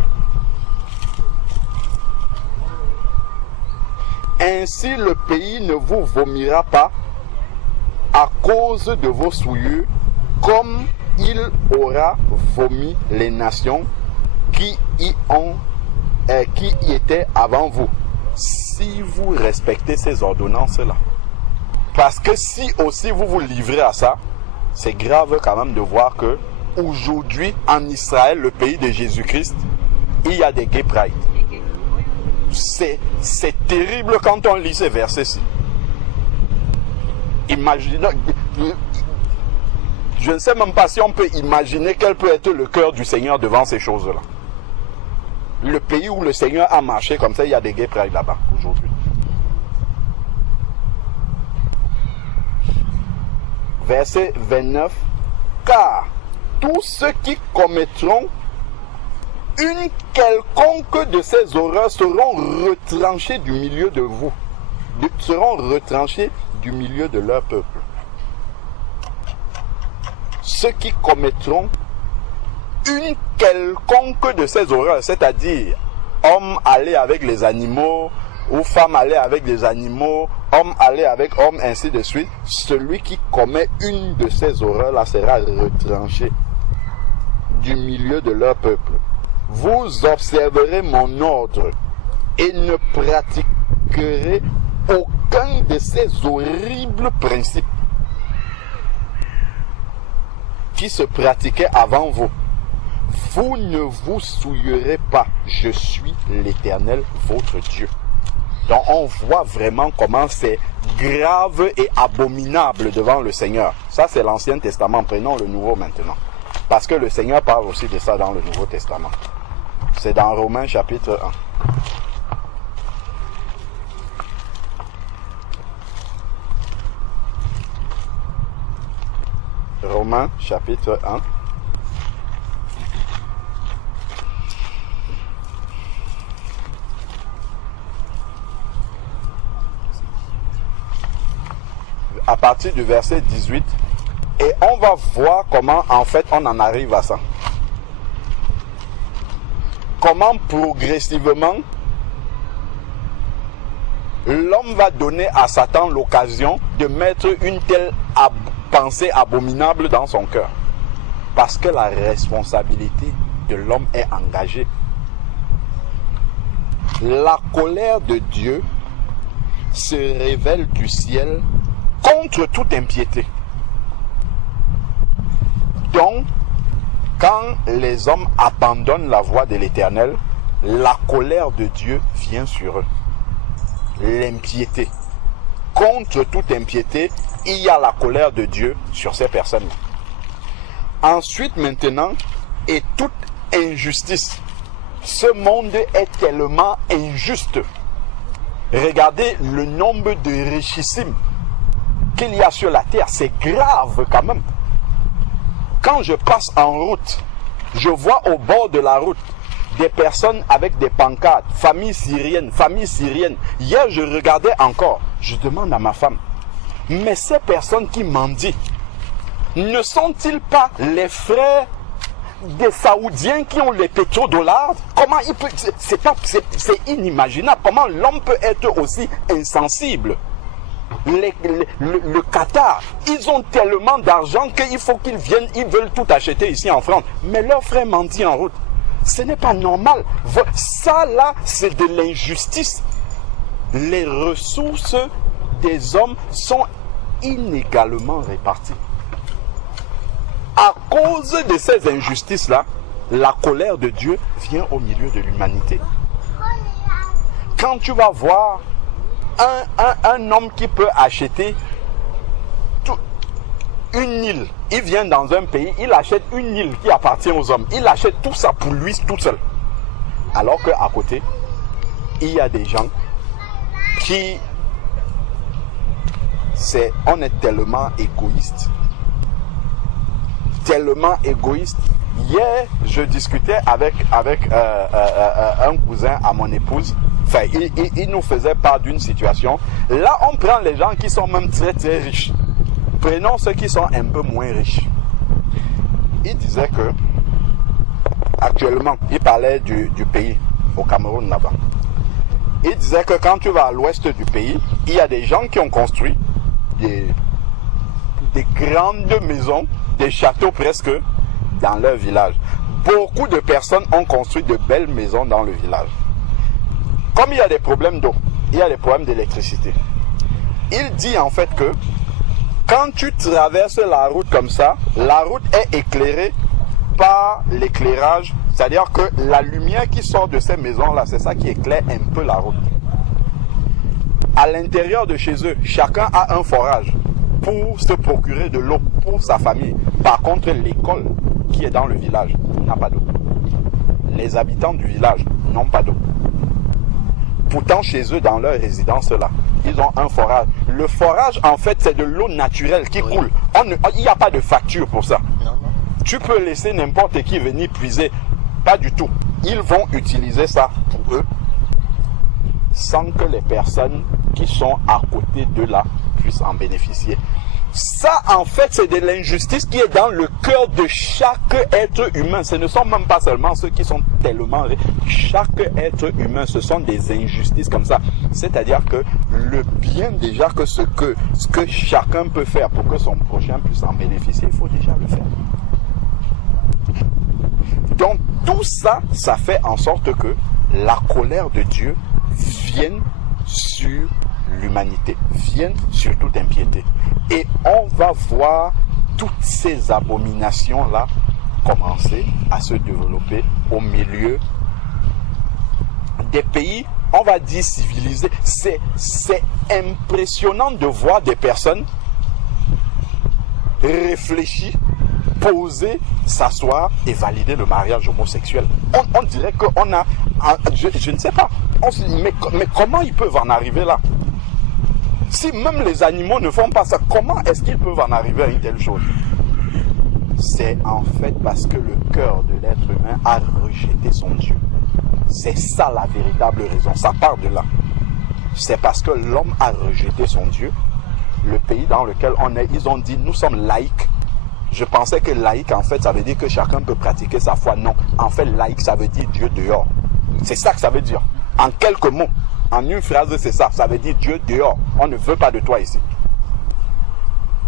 Ainsi le pays ne vous vomira pas à cause de vos souillures, comme il aura vomi les nations qui y étaient avant vous, si vous respectez ces ordonnances-là. Parce que si aussi vous vous livrez à ça, c'est grave quand même de voir que aujourd'hui en Israël, le pays de Jésus-Christ, il y a des gay pride. C'est terrible quand on lit ces versets-ci. Imaginez, je ne sais même pas si on peut imaginer quel peut être le cœur du Seigneur devant ces choses-là. Le pays où le Seigneur a marché comme ça, il y a des gay pride là-bas aujourd'hui. Verset 29. Car tous ceux qui commettront une quelconque de ces horreurs seront retranchés du milieu de vous, seront retranchés du milieu de leur peuple. Ceux qui commettront une quelconque de ces horreurs, c'est-à-dire homme aller avec les animaux, ou femme aller avec des animaux, homme aller avec homme, ainsi de suite, celui qui commet une de ces horreurs-là sera retranché du milieu de leur peuple. Vous observerez mon ordre et ne pratiquerez aucun de ces horribles principes qui se pratiquaient avant vous. Vous ne vous souillerez pas. Je suis l'Éternel, votre Dieu. Donc on voit vraiment comment c'est grave et abominable devant le Seigneur. Ça c'est l'Ancien Testament, prenons le Nouveau maintenant. Parce que le Seigneur parle aussi de ça dans le Nouveau Testament. C'est dans Romains chapitre 1. Romains chapitre 1. À partir du verset 18, et on va voir comment en fait on en arrive à ça. Comment progressivement l'homme va donner à Satan l'occasion de mettre une telle pensée abominable dans son cœur. Parce que la responsabilité de l'homme est engagée. La colère de Dieu se révèle du ciel contre toute impiété. Donc, quand les hommes abandonnent la voie de l'Éternel, la colère de Dieu vient sur eux. L'impiété. Contre toute impiété, il y a la colère de Dieu sur ces personnes. Ensuite, maintenant, et toute injustice. Ce monde est tellement injuste. Regardez le nombre de richissimes qu'il y a sur la terre. C'est grave quand même. Quand je passe en route, je vois au bord de la route des personnes avec des pancartes, famille syrienne, famille syrienne. Hier, je regardais encore, je demande à ma femme, mais ces personnes qui mendient, ne sont-ils pas les frères des Saoudiens qui ont les pétrodollars? Comment il peut... C'est inimaginable. Comment l'homme peut être aussi insensible? Le Qatar, ils ont tellement d'argent qu'il faut qu'ils viennent, ils veulent tout acheter ici en France. Mais leurs frères mendient en route. Ce n'est pas normal. Ça là, c'est de l'injustice. Les ressources des hommes sont inégalement réparties. À cause de ces injustices-là, la colère de Dieu vient au milieu de l'humanité. Quand tu vas voir un homme qui peut acheter une île, il vient dans un pays, il achète une île qui appartient aux hommes, il achète tout ça pour lui tout seul. Alors qu'à côté, il y a des gens qui... On est tellement égoïste. Tellement égoïste. Hier, je discutais avec un cousin à mon épouse. Enfin, il nous faisait part d'une situation. Là, on prend les gens qui sont même très très riches. Prenons ceux qui sont un peu moins riches. Il disait que, actuellement, il parlait du pays, au Cameroun là-bas. Il disait que quand tu vas à l'ouest du pays, il y a des gens qui ont construit des grandes maisons, des châteaux presque, dans leur village. Beaucoup de personnes ont construit de belles maisons dans le village. Comme il y a des problèmes d'eau, il y a des problèmes d'électricité. Il dit en fait que quand tu traverses la route comme ça, la route est éclairée par l'éclairage, c'est-à-dire que la lumière qui sort de ces maisons-là, c'est ça qui éclaire un peu la route. À l'intérieur de chez eux, chacun a un forage pour se procurer de l'eau pour sa famille. Par contre, l'école qui est dans le village n'a pas d'eau. Les habitants du village n'ont pas d'eau. Pourtant, chez eux, dans leur résidence là, ils ont un forage. Le forage, en fait, c'est de l'eau naturelle qui coule. Il n'y a pas de facture pour ça. Non. Tu peux laisser n'importe qui venir puiser. Pas du tout. Ils vont utiliser ça pour eux, sans que les personnes qui sont à côté de là puissent en bénéficier. Ça, en fait, c'est de l'injustice qui est dans le cœur de chaque être humain. Ce ne sont même pas seulement ceux qui sont tellement... Chaque être humain, ce sont des injustices comme ça. C'est-à-dire que le bien déjà, que ce que chacun peut faire pour que son prochain puisse en bénéficier, il faut déjà le faire. Donc, tout ça, ça fait en sorte que la colère de Dieu vienne sur l'humanité, vienne sur toute impiété. Et on va voir toutes ces abominations-là commencer à se développer au milieu des pays, on va dire civilisés. C'est impressionnant de voir des personnes réfléchir, poser, s'asseoir et valider le mariage homosexuel. On dirait qu'on a... Je ne sais pas. Mais comment ils peuvent en arriver là? Si même les animaux ne font pas ça, comment est-ce qu'ils peuvent en arriver à une telle chose? C'est en fait parce que le cœur de l'être humain a rejeté son Dieu. C'est ça la véritable raison. Ça part de là. C'est parce que l'homme a rejeté son Dieu. Le pays dans lequel on est, ils ont dit, nous sommes laïcs. Je pensais que laïque, en fait, ça veut dire que chacun peut pratiquer sa foi. Non. En fait, laïque, ça veut dire Dieu dehors. C'est ça que ça veut dire. En quelques mots. En une phrase, c'est ça. Ça veut dire Dieu dehors. On ne veut pas de toi ici.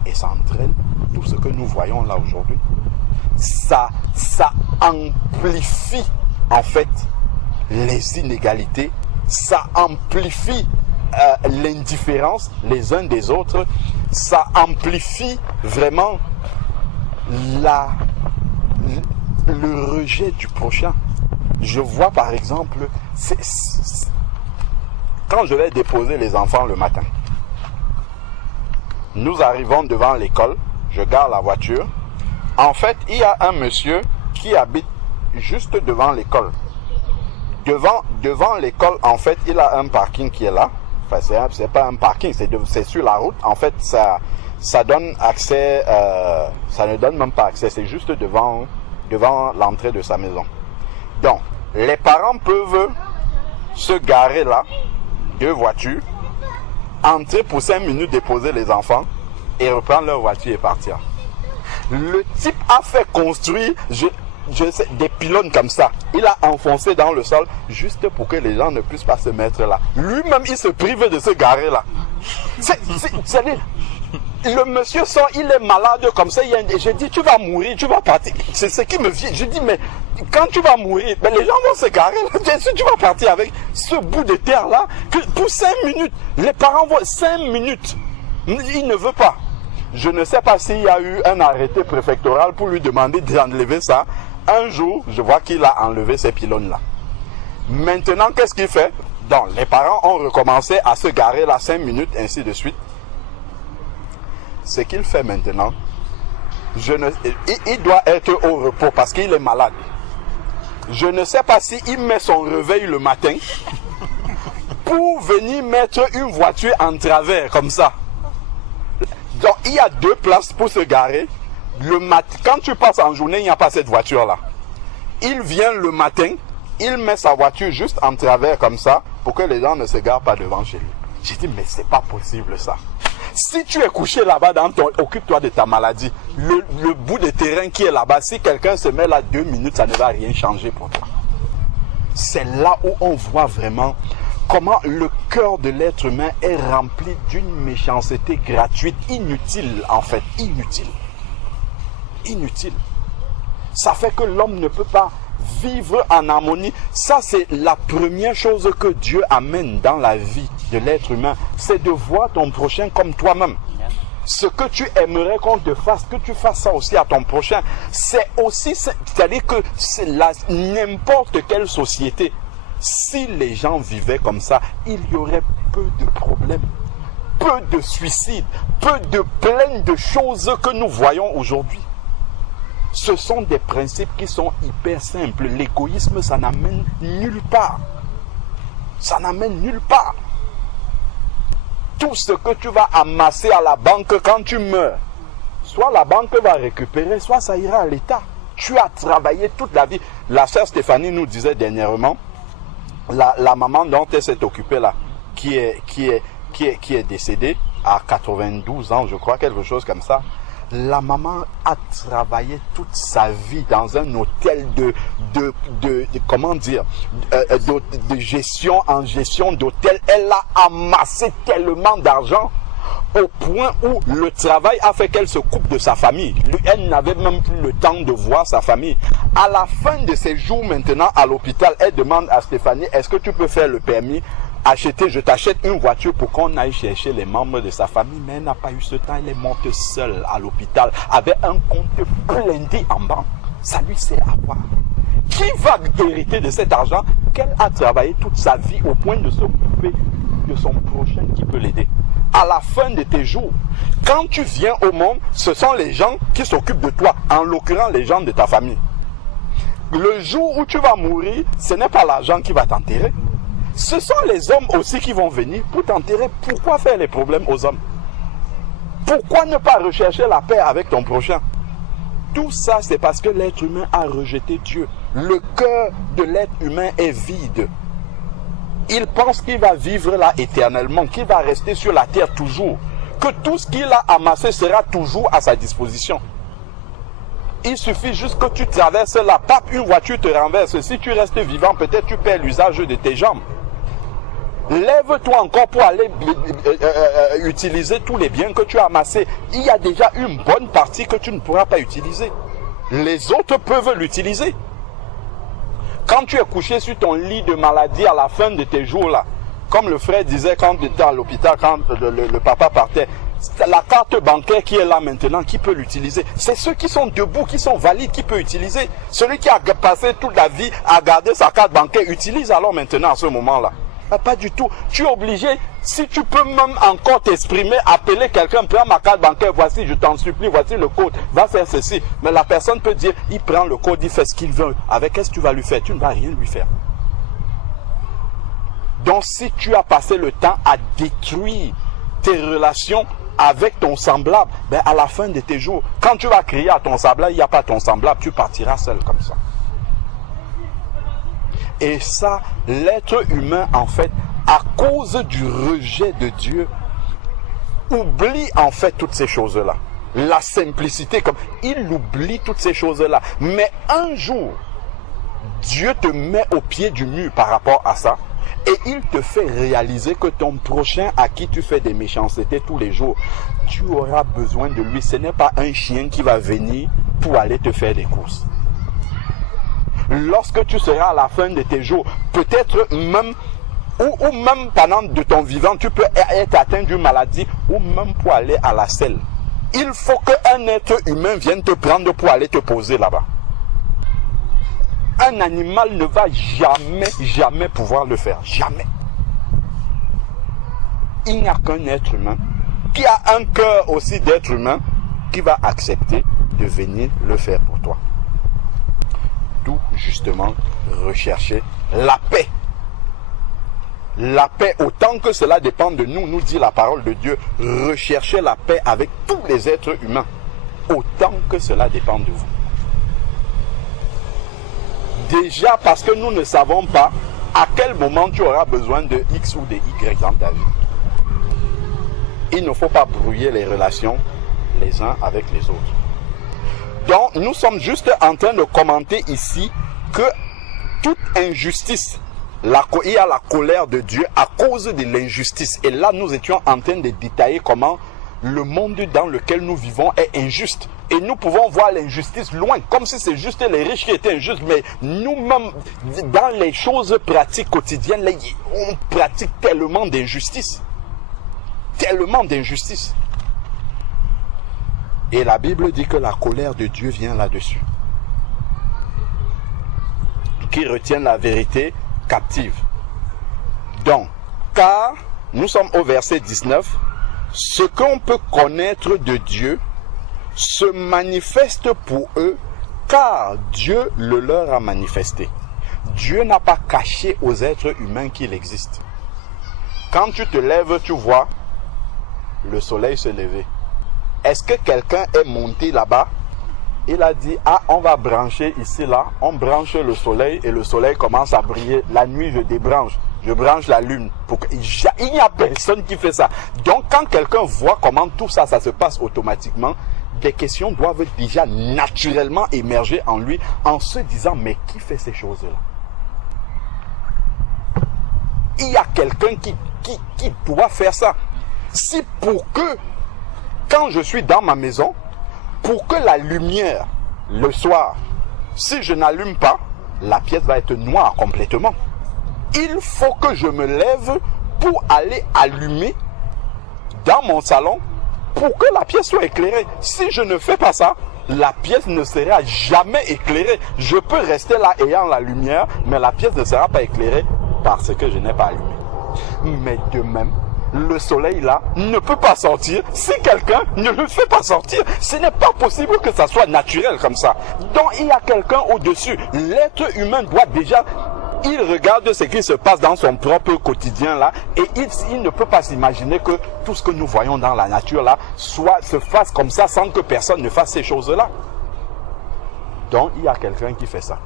Et ça entraîne tout ce que nous voyons là aujourd'hui. Ça amplifie, en fait, les inégalités. Ça amplifie l'indifférence les uns des autres. Ça amplifie vraiment le rejet du prochain. Je vois par exemple, quand je vais déposer les enfants le matin, Nous arrivons devant l'école, je gare la voiture. En fait, il y a un monsieur qui habite juste devant l'école. Devant l'école, en fait, il a un parking qui est là. Enfin, c'est pas un parking, c'est sur la route. En fait, ça donne accès, ça ne donne même pas accès, c'est juste devant l'entrée de sa maison. Donc, les parents peuvent se garer là, 2 voitures, entrer pour 5 minutes, déposer les enfants et reprendre leur voiture et partir. Le type a fait construire je sais, des pylônes comme ça. Il a enfoncé dans le sol juste pour que les gens ne puissent pas se mettre là. Lui-même, il se prive de se garer là. C'est-à-dire, le monsieur sort, il est malade comme ça. Je dis, tu vas mourir, tu vas partir. C'est ce qui me vient. Je dis, mais quand tu vas mourir, ben les gens vont se garer là. Bien sûr, tu vas partir avec ce bout de terre là. Que pour 5 minutes, les parents vont 5 minutes. Il ne veut pas. Je ne sais pas s'il y a eu un arrêté préfectoral pour lui demander d'enlever ça. Un jour, je vois qu'il a enlevé ces pylônes-là. Maintenant, qu'est-ce qu'il fait? Donc, les parents ont recommencé à se garer là 5 minutes, ainsi de suite. Ce qu'il fait maintenant, il doit être au repos parce qu'il est malade. Je ne sais pas s'il met son réveil le matin pour venir mettre une voiture en travers, comme ça. Donc, il y a 2 places pour se garer. Quand tu passes en journée, il n'y a pas cette voiture-là. Il vient le matin, il met sa voiture juste en travers comme ça, pour que les gens ne se garent pas devant chez lui. J'ai dit, mais c'est pas possible ça. Si tu es couché là-bas, occupe-toi de ta maladie. Le bout de terrain qui est là-bas, si quelqu'un se met là 2 minutes, ça ne va rien changer pour toi. C'est là où on voit vraiment comment le cœur de l'être humain est rempli d'une méchanceté gratuite, inutile en fait, inutile. Inutile. Ça fait que l'homme ne peut pas vivre en harmonie. Ça, c'est la première chose que Dieu amène dans la vie de l'être humain. C'est de voir ton prochain comme toi-même. Ce que tu aimerais qu'on te fasse, que tu fasses ça aussi à ton prochain. C'est aussi, c'est-à-dire que c'est n'importe quelle société, si les gens vivaient comme ça, il y aurait peu de problèmes, peu de suicides, peu de plein de choses que nous voyons aujourd'hui. Ce sont des principes qui sont hyper simples. L'égoïsme, ça n'amène nulle part. Ça n'amène nulle part. Tout ce que tu vas amasser à la banque quand tu meurs, soit la banque va récupérer, soit ça ira à l'État. Tu as travaillé toute la vie. La sœur Stéphanie nous disait dernièrement, la maman dont elle s'est occupée là, qui est décédée à 92 ans, je crois, quelque chose comme ça. La maman a travaillé toute sa vie dans un hôtel de comment dire, de gestion en gestion d'hôtel. Elle a amassé tellement d'argent au point où le travail a fait qu'elle se coupe de sa famille. Elle n'avait même plus le temps de voir sa famille. À la fin de ses jours maintenant à l'hôpital, elle demande à Stéphanie, est-ce que tu peux faire le permis? Je t'achète une voiture pour qu'on aille chercher les membres de sa famille. Mais elle n'a pas eu ce temps, elle est morte seule à l'hôpital avec un compte blindé en banque. Ça lui sert à quoi? Qui va hériter de cet argent qu'elle a travaillé toute sa vie au point de s'occuper de son prochain qui peut l'aider? À la fin de tes jours, quand tu viens au monde, ce sont les gens qui s'occupent de toi, en l'occurrence les gens de ta famille. Le jour où tu vas mourir, ce n'est pas l'argent qui va t'enterrer. Ce sont les hommes aussi qui vont venir pour t'enterrer. Pourquoi faire les problèmes aux hommes? Pourquoi ne pas rechercher la paix avec ton prochain? Tout ça, c'est parce que l'être humain a rejeté Dieu. Le cœur de l'être humain est vide. Il pense qu'il va vivre là éternellement, qu'il va rester sur la terre toujours, que tout ce qu'il a amassé sera toujours à sa disposition. Il suffit juste que tu traverses la pape, une voiture te renverse. Si tu restes vivant, peut-être tu perds l'usage de tes jambes. Lève-toi encore pour aller utiliser tous les biens que tu as amassés. Il y a déjà une bonne partie que tu ne pourras pas utiliser. Les autres peuvent l'utiliser. Quand tu es couché sur ton lit de maladie à la fin de tes jours là, comme le frère disait quand il était à l'hôpital, quand le papa partait, la carte bancaire qui est là maintenant, qui peut l'utiliser? C'est ceux qui sont debout, qui sont valides, qui peut utiliser. Celui qui a passé toute la vie à garder sa carte bancaire, utilise alors maintenant à ce moment-là. Pas du tout. Tu es obligé, si tu peux même encore t'exprimer, appeler quelqu'un, prends ma carte bancaire, voici, je t'en supplie, voici le code, va faire ceci. Mais la personne peut dire, il prend le code, il fait ce qu'il veut. Avec qu'est-ce que tu vas lui faire? Tu ne vas rien lui faire. Donc si tu as passé le temps à détruire tes relations avec ton semblable, ben à la fin de tes jours, quand tu vas crier à ton semblable, il n'y a pas ton semblable, tu partiras seul comme ça. Et ça, l'être humain, en fait, à cause du rejet de Dieu, oublie en fait toutes ces choses-là. La simplicité, comme il oublie toutes ces choses-là. Mais un jour, Dieu te met au pied du mur par rapport à ça. Et il te fait réaliser que ton prochain à qui tu fais des méchancetés tous les jours, tu auras besoin de lui. Ce n'est pas un chien qui va venir pour aller te faire des courses. Lorsque tu seras à la fin de tes jours, peut-être même, ou même pendant de ton vivant, tu peux être atteint d'une maladie, ou même pour aller à la selle. Il faut qu'un être humain vienne te prendre pour aller te poser là-bas. Un animal ne va jamais pouvoir le faire. Jamais. Il n'y a qu'un être humain qui a un cœur aussi d'être humain qui va accepter de venir le faire pour toi. D'où justement rechercher la paix. La paix, autant que cela dépend de nous, nous dit la parole de Dieu, recherchez la paix avec tous les êtres humains, autant que cela dépend de vous. Déjà parce que nous ne savons pas à quel moment tu auras besoin de X ou de Y dans ta vie. Il ne faut pas brouiller les relations les uns avec les autres. Donc, nous sommes juste en train de commenter ici que toute injustice, il y a la colère de Dieu à cause de l'injustice. Et là, nous étions en train de détailler comment le monde dans lequel nous vivons est injuste. Et nous pouvons voir l'injustice loin, comme si c'est juste les riches qui étaient injustes. Mais nous-mêmes, dans les choses pratiques quotidiennes, on pratique tellement d'injustice. Tellement d'injustice. Et la Bible dit que la colère de Dieu vient là-dessus. Qui retiennent la vérité captive. Donc, car, nous sommes au verset 19, ce qu'on peut connaître de Dieu se manifeste pour eux, car Dieu le leur a manifesté. Dieu n'a pas caché aux êtres humains qu'il existe. Quand tu te lèves, tu vois le soleil se lever. Est-ce que quelqu'un est monté là-bas? Il a dit, ah, on va brancher ici, là. On branche le soleil et le soleil commence à briller. La nuit, je débranche. Je branche la lune. Il n'y a personne qui fait ça. Donc, quand quelqu'un voit comment tout ça, ça se passe automatiquement, des questions doivent déjà naturellement émerger en lui en se disant, mais qui fait ces choses-là? Il y a quelqu'un qui doit faire ça. Si pour que, quand je suis dans ma maison, pour que la lumière, le soir, si je n'allume pas, la pièce va être noire complètement. Il faut que je me lève pour aller allumer dans mon salon pour que la pièce soit éclairée. Si je ne fais pas ça, la pièce ne sera jamais éclairée. Je peux rester là ayant la lumière, mais la pièce ne sera pas éclairée parce que je n'ai pas allumé. Mais de même, le soleil là ne peut pas sortir si quelqu'un ne le fait pas sortir. Ce n'est pas possible que ça soit naturel comme ça. Donc il y a quelqu'un au-dessus. L'être humain doit déjà, il regarde ce qui se passe dans son propre quotidien là et il ne peut pas s'imaginer que tout ce que nous voyons dans la nature là se fasse comme ça sans que personne ne fasse ces choses là. Donc il y a quelqu'un qui fait ça.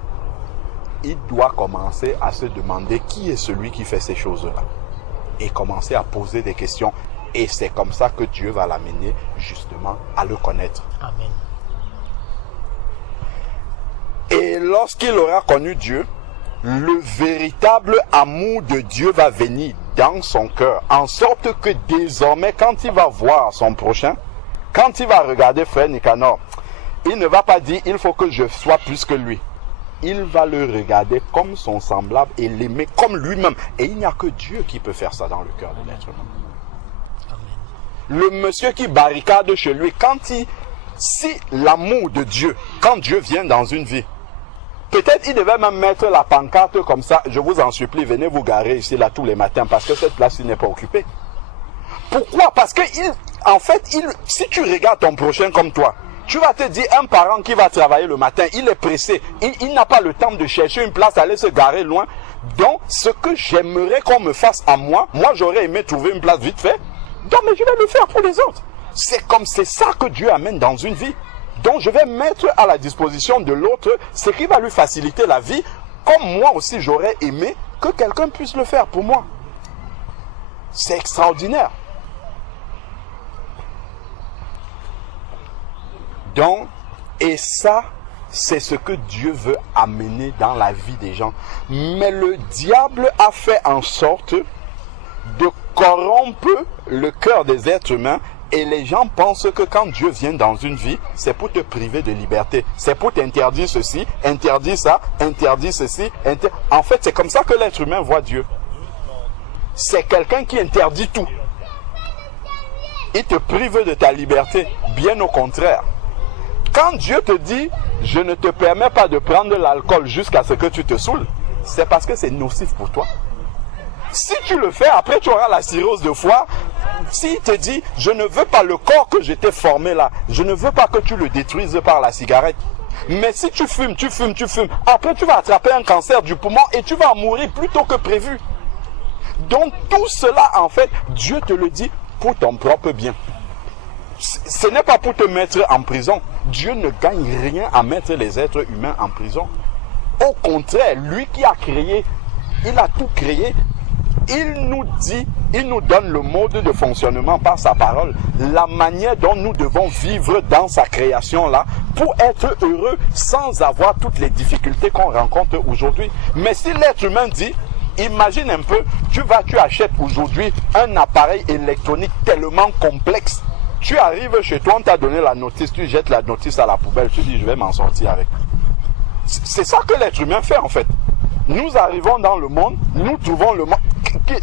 Il doit commencer à se demander qui est celui qui fait ces choses là. Et commencer à poser des questions. Et c'est comme ça que Dieu va l'amener justement à le connaître. Amen. Et lorsqu'il aura connu Dieu, le véritable amour de Dieu va venir dans son cœur. En sorte que désormais, quand il va voir son prochain, quand il va regarder frère Nicanor, il ne va pas dire il faut que je sois plus que lui. Il va le regarder comme son semblable et l'aimer comme lui-même. Et il n'y a que Dieu qui peut faire ça dans le cœur de l'être humain. Le monsieur qui barricade chez lui, si l'amour de Dieu, quand Dieu vient dans une vie, Peut-être il devait même mettre la pancarte comme ça. Je vous en supplie, venez vous garer ici, là, tous les matins, parce que cette place n'est pas occupée. Pourquoi? Parce que, si tu regardes ton prochain comme toi, tu vas te dire, un parent qui va travailler le matin, il est pressé, il n'a pas le temps de chercher une place, aller se garer loin. Donc, ce que j'aimerais qu'on me fasse à moi, j'aurais aimé trouver une place vite fait, donc mais je vais le faire pour les autres. C'est ça que Dieu amène dans une vie. Donc, je vais mettre à la disposition de l'autre ce qui va lui faciliter la vie, comme moi aussi j'aurais aimé que quelqu'un puisse le faire pour moi. C'est extraordinaire. Donc, et ça, c'est ce que Dieu veut amener dans la vie des gens. Mais le diable a fait en sorte de corrompre le cœur des êtres humains. Et les gens pensent que quand Dieu vient dans une vie, c'est pour te priver de liberté. C'est pour t'interdire ceci, interdire ça, interdire ceci. En fait, c'est comme ça que l'être humain voit Dieu. C'est quelqu'un qui interdit tout. Il te prive de ta liberté. Bien au contraire. Quand Dieu te dit, je ne te permets pas de prendre l'alcool jusqu'à ce que tu te saoules, c'est parce que c'est nocif pour toi. Si tu le fais, après tu auras la cirrhose de foie. S'il te dit, je ne veux pas le corps que je t'ai formé là, je ne veux pas que tu le détruises par la cigarette. Mais si tu fumes, après tu vas attraper un cancer du poumon et tu vas mourir plus tôt que prévu. Donc tout cela, en fait, Dieu te le dit pour ton propre bien. Ce n'est pas pour te mettre en prison. Dieu ne gagne rien à mettre les êtres humains en prison. Au contraire, lui qui a créé, il a tout créé. Il nous dit, il nous donne le mode de fonctionnement par sa parole, la manière dont nous devons vivre dans sa création-là pour être heureux sans avoir toutes les difficultés qu'on rencontre aujourd'hui. Mais si l'être humain dit, imagine un peu, tu achètes aujourd'hui un appareil électronique tellement complexe. Tu arrives chez toi, on t'a donné la notice, tu jettes la notice à la poubelle, tu dis je vais m'en sortir avec. C'est ça que l'être humain fait en fait. Nous arrivons dans le monde, nous trouvons le monde.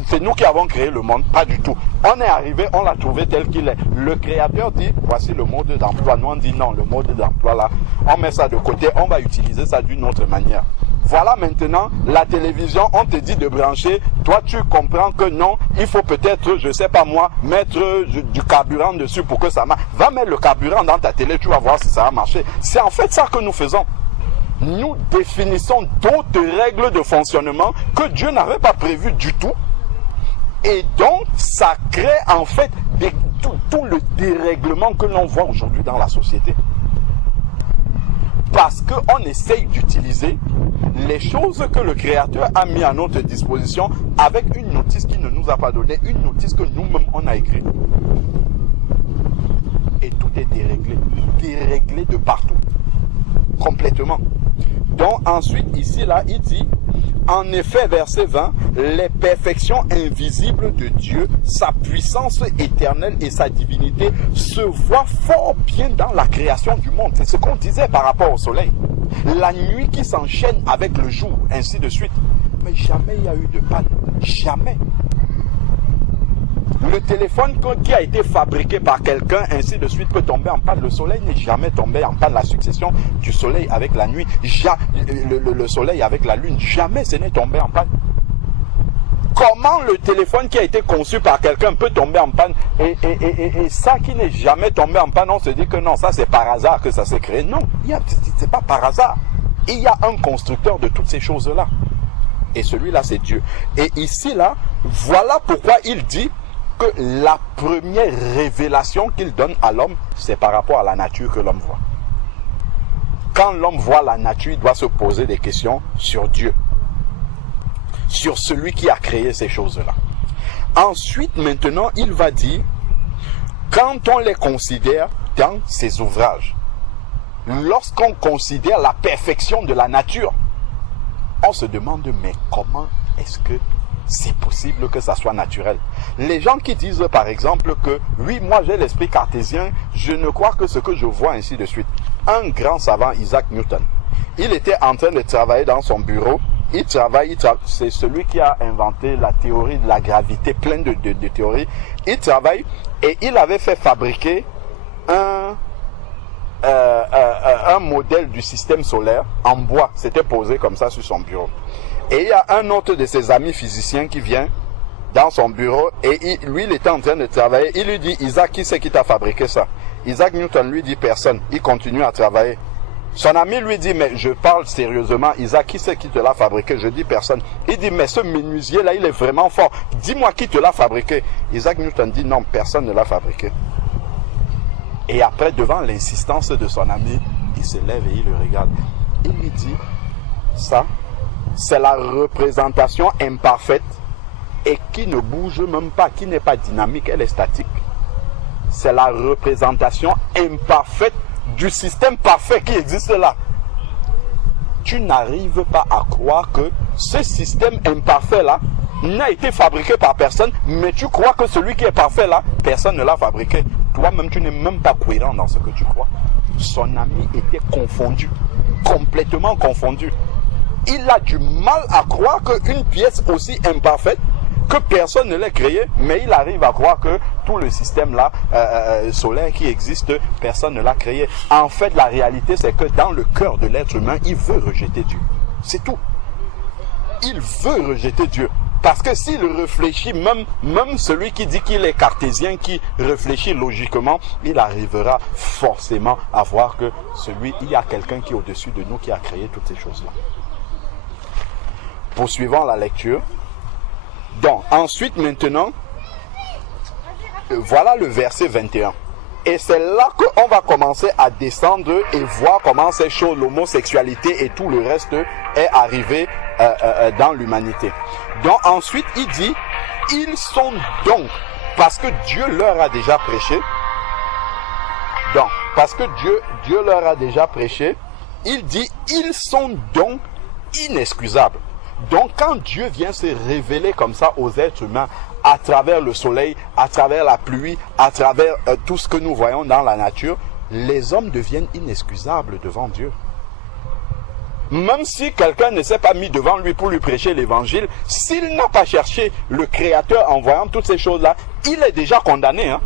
C'est nous qui avons créé le monde, pas du tout. On est arrivé, on l'a trouvé tel qu'il est. Le créateur dit, voici le mode d'emploi. Nous on dit non, le mode d'emploi là, on met ça de côté, on va utiliser ça d'une autre manière. Voilà maintenant la télévision, on te dit de brancher. Toi tu comprends que non, il faut peut-être, je sais pas moi, mettre du carburant dessus pour que ça marche. Va mettre le carburant dans ta télé, tu vas voir si ça va marcher. C'est en fait ça que nous faisons. Nous définissons d'autres règles de fonctionnement que Dieu n'avait pas prévues du tout. Et donc, ça crée en fait tout le dérèglement que l'on voit aujourd'hui dans la société. Parce qu'on essaye d'utiliser les choses que le Créateur a mis à notre disposition avec une notice qu'il ne nous a pas donnée, une notice que nous-mêmes on a écrite. Et tout est déréglé de partout, complètement. Donc ensuite, ici, là, il dit, en effet, verset 20, les perfections invisibles de Dieu, sa puissance éternelle et sa divinité se voient fort bien dans la création du monde. C'est ce qu'on disait par rapport au soleil. La nuit qui s'enchaîne avec le jour, ainsi de suite. Mais jamais il y a eu de panne. Jamais. Le téléphone qui a été fabriqué par quelqu'un, ainsi de suite, peut tomber en panne. Le soleil n'est jamais tombé en panne. La succession du soleil avec la nuit, le soleil avec la lune, jamais ce n'est tombé en panne. Comment le téléphone qui a été conçu par quelqu'un peut tomber en panne et ça qui n'est jamais tombé en panne, on se dit que non, ça c'est par hasard que ça s'est créé. Non, c'est pas par hasard. Il y a un constructeur de toutes ces choses-là. Et celui-là, c'est Dieu. Et ici, là, voilà pourquoi il dit que la première révélation qu'il donne à l'homme, c'est par rapport à la nature que l'homme voit. Quand l'homme voit la nature, il doit se poser des questions sur Dieu, sur celui qui a créé ces choses-là. Ensuite, maintenant, il va dire, quand on les considère dans ses ouvrages, lorsqu'on considère la perfection de la nature, on se demande, mais comment est-ce que c'est possible que ça soit naturel? Les gens qui disent par exemple que oui, moi j'ai l'esprit cartésien, je ne crois que ce que je vois, ainsi de suite. Un grand savant, Isaac Newton, il était en train de travailler dans son bureau. C'est celui qui a inventé la théorie de la gravité, plein de théories. Il travaille et il avait fait fabriquer un modèle du système solaire en bois. C'était posé comme ça sur son bureau. Et il y a un autre de ses amis physiciens qui vient dans son bureau et lui, il était en train de travailler. Il lui dit, Isaac, qui c'est qui t'a fabriqué ça? Isaac Newton lui dit, personne. Il continue à travailler. Son ami lui dit, mais je parle sérieusement, Isaac, qui c'est qui te l'a fabriqué? Je dis personne. Il dit, mais ce menuisier-là, il est vraiment fort. Dis-moi qui te l'a fabriqué. Isaac Newton dit, non, personne ne l'a fabriqué. Et après, devant l'insistance de son ami, il se lève et il le regarde. Il lui dit, ça, c'est la représentation imparfaite et qui ne bouge même pas, qui n'est pas dynamique, elle est statique. C'est la représentation imparfaite du système parfait qui existe là. Tu n'arrives pas à croire que ce système imparfait là n'a été fabriqué par personne, mais tu crois que celui qui est parfait là, personne ne l'a fabriqué. Toi-même, tu n'es même pas cohérent dans ce que tu crois. Son ami était confondu, complètement confondu. Il a du mal à croire qu'une pièce aussi imparfaite, que personne ne l'ait créée, mais il arrive à croire que tout le système là solaire qui existe, personne ne l'a créé. En fait, la réalité, c'est que dans le cœur de l'être humain, il veut rejeter Dieu. C'est tout. Il veut rejeter Dieu. Parce que s'il réfléchit, même celui qui dit qu'il est cartésien, qui réfléchit logiquement, il arrivera forcément à voir que il y a quelqu'un qui est au-dessus de nous, qui a créé toutes ces choses-là. Poursuivons la lecture. Donc, ensuite, maintenant, voilà le verset 21. Et c'est là qu'on va commencer à descendre et voir comment ces choses, l'homosexualité et tout le reste est arrivé dans l'humanité. Donc ensuite, il dit, ils sont donc, parce que Dieu leur a déjà prêché, donc, parce que Dieu leur a déjà prêché, il dit, ils sont donc inexcusables. Donc quand Dieu vient se révéler comme ça aux êtres humains, à travers le soleil, à travers la pluie, à travers tout ce que nous voyons dans la nature, les hommes deviennent inexcusables devant Dieu. Même si quelqu'un ne s'est pas mis devant lui pour lui prêcher l'évangile, s'il n'a pas cherché le Créateur en voyant toutes ces choses-là, il est déjà condamné. Hein?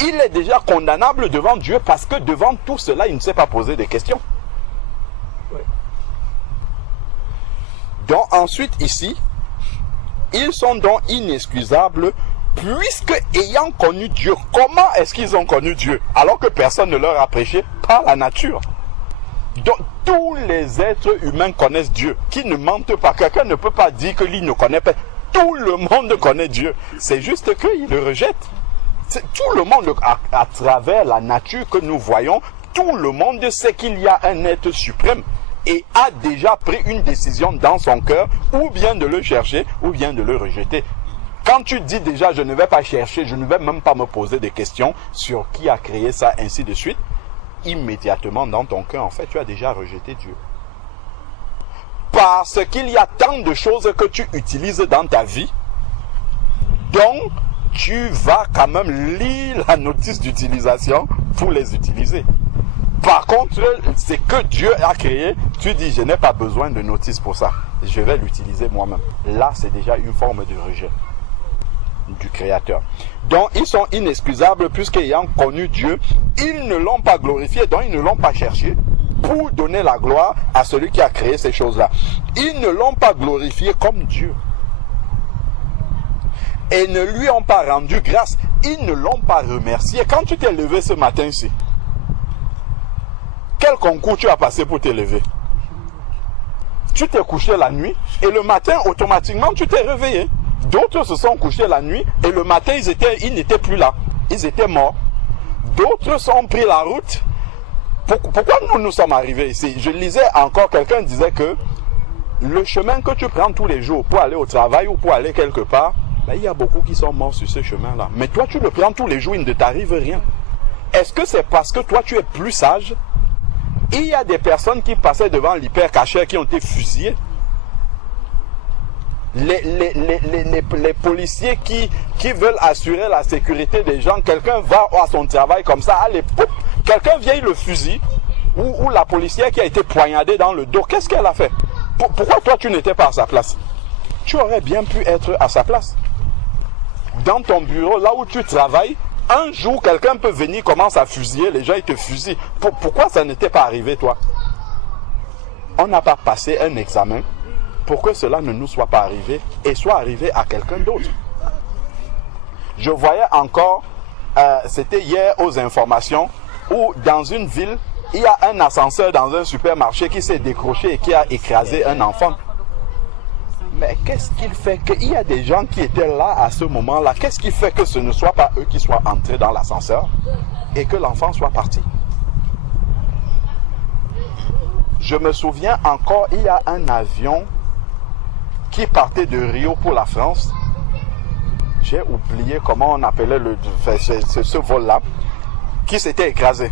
Il est déjà condamnable devant Dieu parce que devant tout cela, il ne s'est pas posé de questions. Donc ensuite ici, ils sont donc inexcusables puisque ayant connu Dieu. Comment est-ce qu'ils ont connu Dieu alors que personne ne leur a prêché? Par la nature. Donc tous les êtres humains connaissent Dieu, qui ne mentent pas. Quelqu'un ne peut pas dire que lui ne connaît pas. Tout le monde connaît Dieu. C'est juste qu'il le rejette. Tout le monde, à travers la nature que nous voyons, tout le monde sait qu'il y a un être suprême et a déjà pris une décision dans son cœur, ou bien de le chercher, ou bien de le rejeter. Quand tu dis déjà, je ne vais pas chercher, je ne vais même pas me poser des questions sur qui a créé ça, ainsi de suite, immédiatement dans ton cœur, en fait, tu as déjà rejeté Dieu. Parce qu'il y a tant de choses que tu utilises dans ta vie, donc tu vas quand même lire la notice d'utilisation pour les utiliser. Par contre, c'est que Dieu a créé, tu dis, je n'ai pas besoin de notice pour ça. Je vais l'utiliser moi-même. Là, c'est déjà une forme de rejet du Créateur. Donc, ils sont inexcusables puisqu'ayant connu Dieu, ils ne l'ont pas glorifié, donc ils ne l'ont pas cherché pour donner la gloire à celui qui a créé ces choses-là. Ils ne l'ont pas glorifié comme Dieu. Et ne lui ont pas rendu grâce. Ils ne l'ont pas remercié. Quand tu t'es levé ce matin ici, quel concours tu as passé pour t'élever? Tu t'es couché la nuit et le matin, automatiquement, tu t'es réveillé. D'autres se sont couchés la nuit et le matin, ils n'étaient plus là. Ils étaient morts. D'autres ont pris la route. Pourquoi nous sommes arrivés ici? Je lisais encore, quelqu'un disait que le chemin que tu prends tous les jours pour aller au travail ou pour aller quelque part, ben, il y a beaucoup qui sont morts sur ce chemin-là. Mais toi, tu le prends tous les jours, il ne t'arrive rien. Est-ce que c'est parce que toi, tu es plus sage? Il y a des personnes qui passaient devant l'hypercachère qui ont été fusillées. Les policiers qui veulent assurer la sécurité des gens, quelqu'un va à son travail comme ça, allez, poup, quelqu'un vient, il le fusille, ou la policière qui a été poignardée dans le dos, qu'est-ce qu'elle a fait? Pourquoi toi tu n'étais pas à sa place? Tu aurais bien pu être à sa place. Dans ton bureau, là où tu travailles, Un jour, quelqu'un peut venir, commence à fusiller, les gens ils te fusillent. Pourquoi ça n'était pas arrivé, toi? On n'a pas passé un examen pour que cela ne nous soit pas arrivé et soit arrivé à quelqu'un d'autre. Je voyais encore, c'était hier aux informations, où dans une ville, il y a un ascenseur dans un supermarché qui s'est décroché et qui a écrasé un enfant. Mais qu'est-ce qu'il fait qu'il y a des gens qui étaient là à ce moment-là? Qu'est-ce qui fait que ce ne soit pas eux qui soient entrés dans l'ascenseur et que l'enfant soit parti? Je me souviens encore, il y a un avion qui partait de Rio pour la France. J'ai oublié comment on appelait ce vol-là, qui s'était écrasé.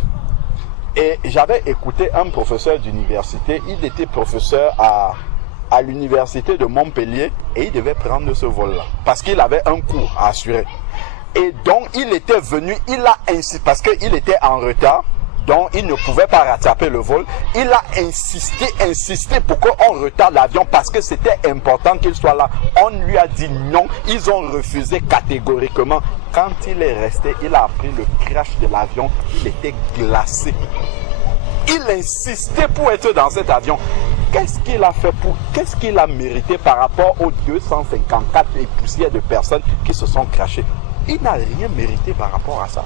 Et j'avais écouté un professeur d'université, il était professeur à l'université de Montpellier et il devait prendre ce vol-là parce qu'il avait un cours à assurer. Et donc il était venu, il a insisté, parce qu'il était en retard, donc il ne pouvait pas rattraper le vol. Il a insisté pour qu'on retarde l'avion parce que c'était important qu'il soit là. On lui a dit non, ils ont refusé catégoriquement. Quand il est resté, il a appris le crash de l'avion, il était glacé. Il insistait pour être dans cet avion. Qu'est-ce qu'il a fait qu'est-ce qu'il a mérité par rapport aux 254 et poussières de personnes qui se sont crachées? Il n'a rien mérité par rapport à ça.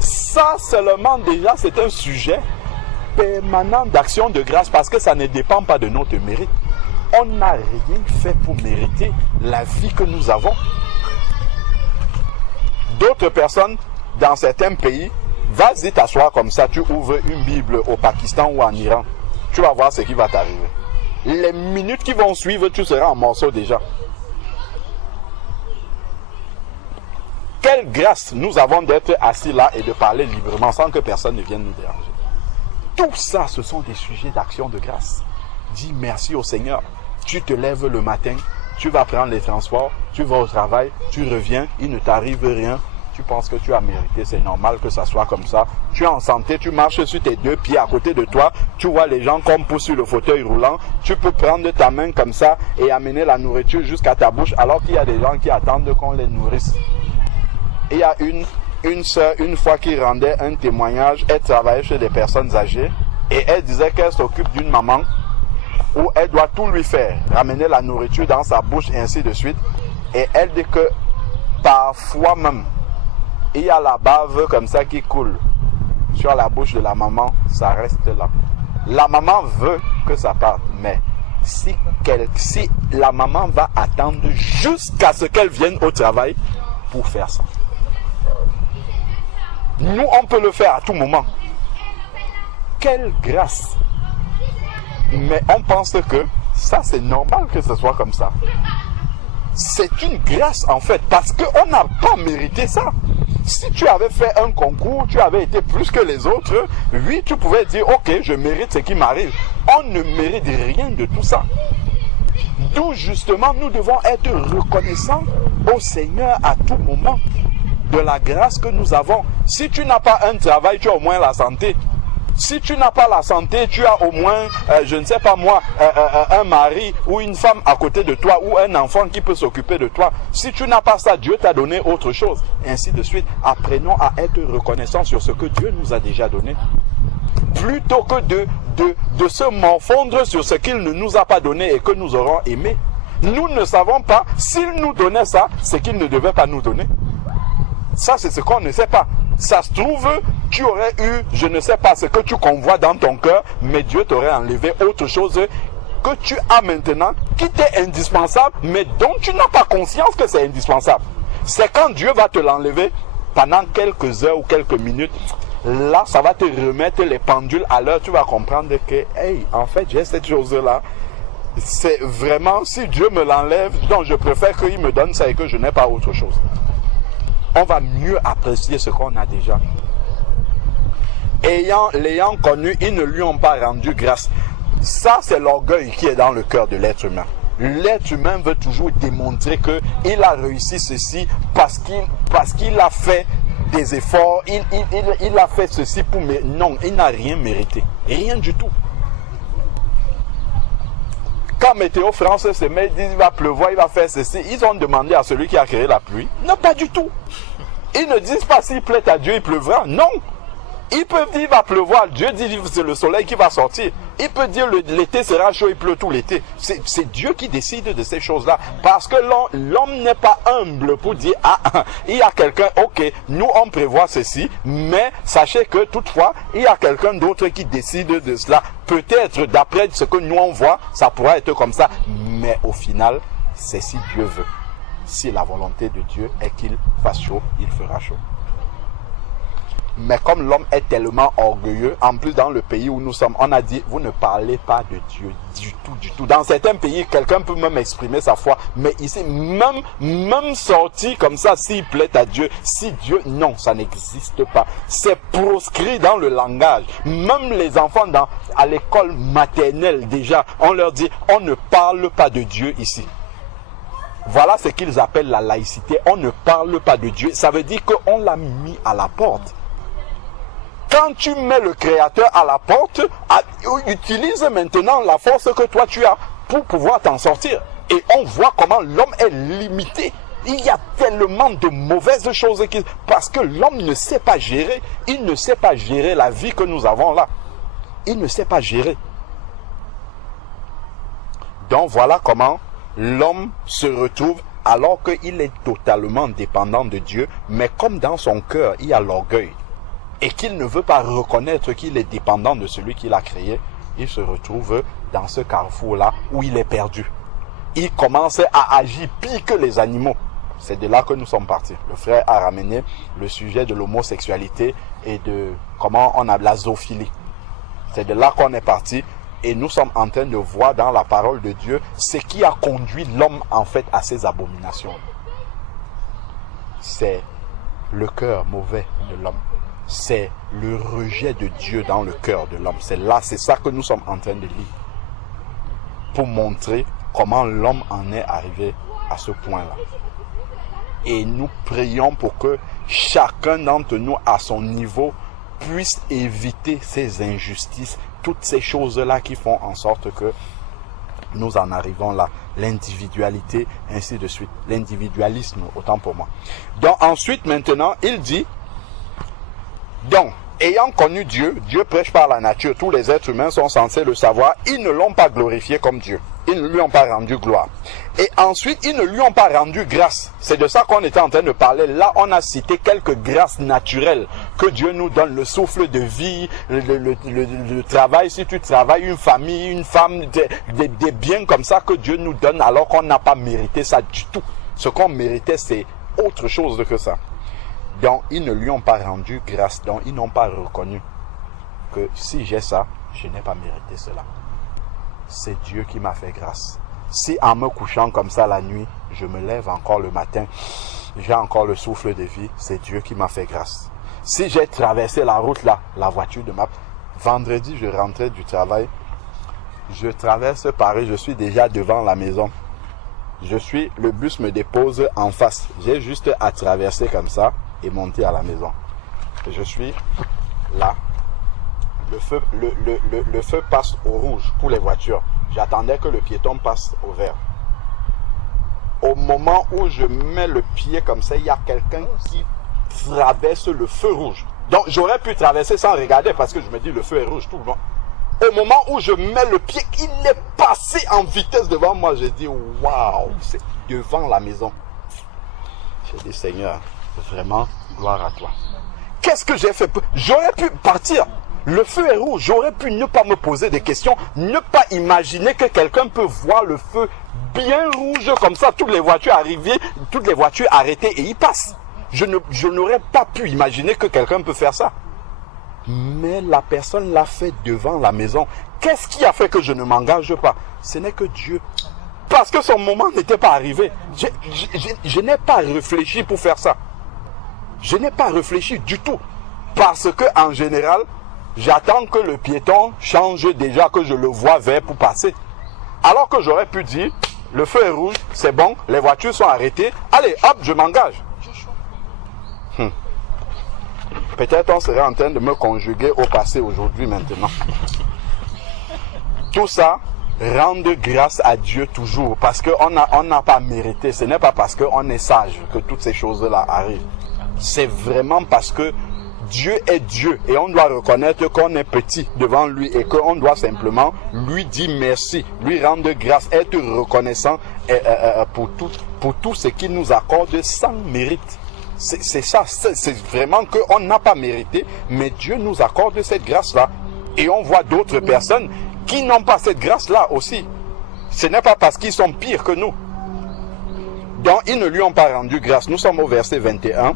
Ça seulement déjà c'est un sujet permanent d'action de grâce parce que ça ne dépend pas de notre mérite. On n'a rien fait pour mériter la vie que nous avons. D'autres personnes dans certains pays, vas-y t'asseoir comme ça, tu ouvres une Bible au Pakistan ou en Iran, tu vas voir ce qui va t'arriver. Les minutes qui vont suivre, tu seras en morceaux déjà. Quelle grâce nous avons d'être assis là et de parler librement sans que personne ne vienne nous déranger. Tout ça, ce sont des sujets d'action de grâce. Dis merci au Seigneur. Tu te lèves le matin, tu vas prendre les transports, tu vas au travail, tu reviens, il ne t'arrive rien. Tu penses que tu as mérité, c'est normal que ça soit comme ça. Tu es en santé, tu marches sur tes deux pieds à côté de toi, tu vois les gens comme poussent sur le fauteuil roulant, tu peux prendre ta main comme ça et amener la nourriture jusqu'à ta bouche alors qu'il y a des gens qui attendent qu'on les nourrisse. Il y a une soeur, une fois qui rendait un témoignage, elle travaillait chez des personnes âgées et elle disait qu'elle s'occupe d'une maman où elle doit tout lui faire, ramener la nourriture dans sa bouche et ainsi de suite. Et elle dit que parfois même, il y a la bave comme ça qui coule sur la bouche de la maman, ça reste là. La maman veut que ça parte, mais si la maman va attendre jusqu'à ce qu'elle vienne au travail pour faire ça. Nous, on peut le faire à tout moment. Quelle grâce! Mais on pense que ça, c'est normal que ce soit comme ça. C'est une grâce en fait, parce qu'on n'a pas mérité ça. Si tu avais fait un concours, tu avais été plus que les autres, oui, tu pouvais dire, ok, je mérite ce qui m'arrive. On ne mérite rien de tout ça. D'où justement, nous devons être reconnaissants au Seigneur à tout moment de la grâce que nous avons. Si tu n'as pas un travail, tu as au moins la santé. Si tu n'as pas la santé, tu as au moins, je ne sais pas moi, un mari ou une femme à côté de toi ou un enfant qui peut s'occuper de toi. Si tu n'as pas ça, Dieu t'a donné autre chose. Ainsi de suite. Apprenons à être reconnaissants sur ce que Dieu nous a déjà donné. Plutôt que de se morfondre sur ce qu'il ne nous a pas donné et que nous aurons aimé. Nous ne savons pas s'il nous donnait ça, c'est qu'il ne devait pas nous donner. Ça, c'est ce qu'on ne sait pas. Ça se trouve, tu aurais eu, je ne sais pas ce que tu convois dans ton cœur, mais Dieu t'aurait enlevé autre chose que tu as maintenant, qui t'est indispensable, mais dont tu n'as pas conscience que c'est indispensable. C'est quand Dieu va te l'enlever, pendant quelques heures ou quelques minutes, là, ça va te remettre les pendules à l'heure. Tu vas comprendre que, hey, en fait, j'ai cette chose-là. C'est vraiment, si Dieu me l'enlève, donc je préfère qu'il me donne ça et que je n'ai pas autre chose. On va mieux apprécier ce qu'on a déjà. L'ayant connu, ils ne lui ont pas rendu grâce. Ça, c'est l'orgueil qui est dans le cœur de l'être humain. L'être humain veut toujours démontrer qu'il a réussi ceci parce qu'il a fait des efforts, il a fait ceci pour... Non, il n'a rien mérité. Rien du tout. Quand Météo France se met, ils disent il va pleuvoir, il va faire ceci, ils ont demandé à celui qui a créé la pluie. Non, pas du tout. Ils ne disent pas s'il plaît à Dieu, il pleuvra. Non. Ils peuvent dire il va pleuvoir. Dieu dit c'est le soleil qui va sortir. Il peut dire l'été sera chaud, il pleut tout l'été. C'est Dieu qui décide de ces choses-là. Parce que l'homme n'est pas humble pour dire ah, il y a quelqu'un, ok, nous on prévoit ceci, mais sachez que toutefois, il y a quelqu'un d'autre qui décide de cela. Peut-être d'après ce que nous on voit, ça pourra être comme ça. Mais au final, c'est si Dieu veut. Si la volonté de Dieu est qu'il fasse chaud, il fera chaud. Mais comme l'homme est tellement orgueilleux, en plus dans le pays où nous sommes, on a dit, vous ne parlez pas de Dieu du tout, du tout. Dans certains pays, quelqu'un peut même exprimer sa foi, mais ici, même sorti comme ça, s'il plaît à Dieu, si Dieu, non, ça n'existe pas. C'est proscrit dans le langage. Même les enfants à l'école maternelle déjà, on leur dit, on ne parle pas de Dieu ici. Voilà ce qu'ils appellent la laïcité. On ne parle pas de Dieu. Ça veut dire qu'on l'a mis à la porte. Quand tu mets le Créateur à la porte, utilise maintenant la force que toi tu as pour pouvoir t'en sortir. Et on voit comment l'homme est limité. Il y a tellement de mauvaises choses parce que l'homme ne sait pas gérer. Il ne sait pas gérer la vie que nous avons là. Il ne sait pas gérer. Donc voilà comment l'homme se retrouve alors qu'il est totalement dépendant de Dieu, mais comme dans son cœur il y a l'orgueil et qu'il ne veut pas reconnaître qu'il est dépendant de celui qui l'a créé, il se retrouve dans ce carrefour-là où il est perdu. Il commence à agir pire que les animaux. C'est de là que nous sommes partis. Le frère a ramené le sujet de l'homosexualité et de comment on a la zoophilie. C'est de là qu'on est parti. Et nous sommes en train de voir dans la parole de Dieu ce qui a conduit l'homme en fait à ces abominations. C'est le cœur mauvais de l'homme. C'est le rejet de Dieu dans le cœur de l'homme. C'est ça que nous sommes en train de lire. Pour montrer comment l'homme en est arrivé à ce point-là. Et nous prions pour que chacun d'entre nous à son niveau puisse éviter ces injustices, toutes ces choses-là qui font en sorte que nous en arrivons là. L'individualité, ainsi de suite. L'individualisme, autant pour moi. Donc ensuite, maintenant, il dit, donc, ayant connu Dieu, Dieu prêche par la nature, tous les êtres humains sont censés le savoir, ils ne l'ont pas glorifié comme Dieu. Ils ne lui ont pas rendu gloire. Et ensuite, ils ne lui ont pas rendu grâce. C'est de ça qu'on était en train de parler. Là, on a cité quelques grâces naturelles que Dieu nous donne. Le souffle de vie, le travail, si tu travailles, une famille, une femme, des biens comme ça que Dieu nous donne alors qu'on n'a pas mérité ça du tout. Ce qu'on méritait, c'est autre chose que ça. Donc, ils ne lui ont pas rendu grâce. Donc, ils n'ont pas reconnu que si j'ai ça, je n'ai pas mérité cela. C'est Dieu qui m'a fait grâce. Si en me couchant comme ça la nuit, je me lève encore le matin, j'ai encore le souffle de vie, c'est Dieu qui m'a fait grâce. Si j'ai traversé la route là, la voiture de ma... Vendredi, je rentrais du travail, je traverse Paris, je suis déjà devant la maison. Le bus me dépose en face. J'ai juste à traverser comme ça et monter à la maison. Et je suis là. Le feu passe au rouge pour les voitures. J'attendais que le piéton passe au vert. Au moment où je mets le pied comme ça, il y a quelqu'un qui traverse le feu rouge. Donc j'aurais pu traverser sans regarder parce que je me dis le feu est rouge tout le long. Au moment où je mets le pied, il est passé en vitesse devant moi. J'ai dit waouh, c'est devant la maison. J'ai dit Seigneur, vraiment gloire à toi. Qu'est-ce que j'ai fait? J'aurais pu partir. Le feu est rouge, j'aurais pu ne pas me poser des questions, ne pas imaginer que quelqu'un peut voir le feu bien rouge comme ça, toutes les voitures arrivées, toutes les voitures arrêtées et il passe. Je n'aurais pas pu imaginer que quelqu'un peut faire ça. Mais la personne l'a fait devant la maison. Qu'est-ce qui a fait que je ne m'engage pas? Ce n'est que Dieu. Parce que son moment n'était pas arrivé. Je n'ai pas réfléchi pour faire ça. Je n'ai pas réfléchi du tout. Parce que en général, j'attends que le piéton change déjà, que je le vois vert pour passer. Alors que j'aurais pu dire, le feu est rouge, c'est bon, les voitures sont arrêtées, allez, hop, je m'engage. Peut-être on serait en train de me conjuguer au passé aujourd'hui maintenant. Tout ça, rendre grâce à Dieu toujours, parce qu'on n'a pas mérité. Ce n'est pas parce qu'on est sage que toutes ces choses-là arrivent. C'est vraiment parce que Dieu est Dieu et on doit reconnaître qu'on est petit devant lui et qu'on doit simplement lui dire merci, lui rendre grâce, être reconnaissant pour tout ce qu'il nous accorde sans mérite. C'est ça, c'est vraiment qu'on n'a pas mérité, mais Dieu nous accorde cette grâce-là. Et on voit d'autres personnes qui n'ont pas cette grâce-là aussi. Ce n'est pas parce qu'ils sont pires que nous. Donc ils ne lui ont pas rendu grâce. Nous sommes au verset 21.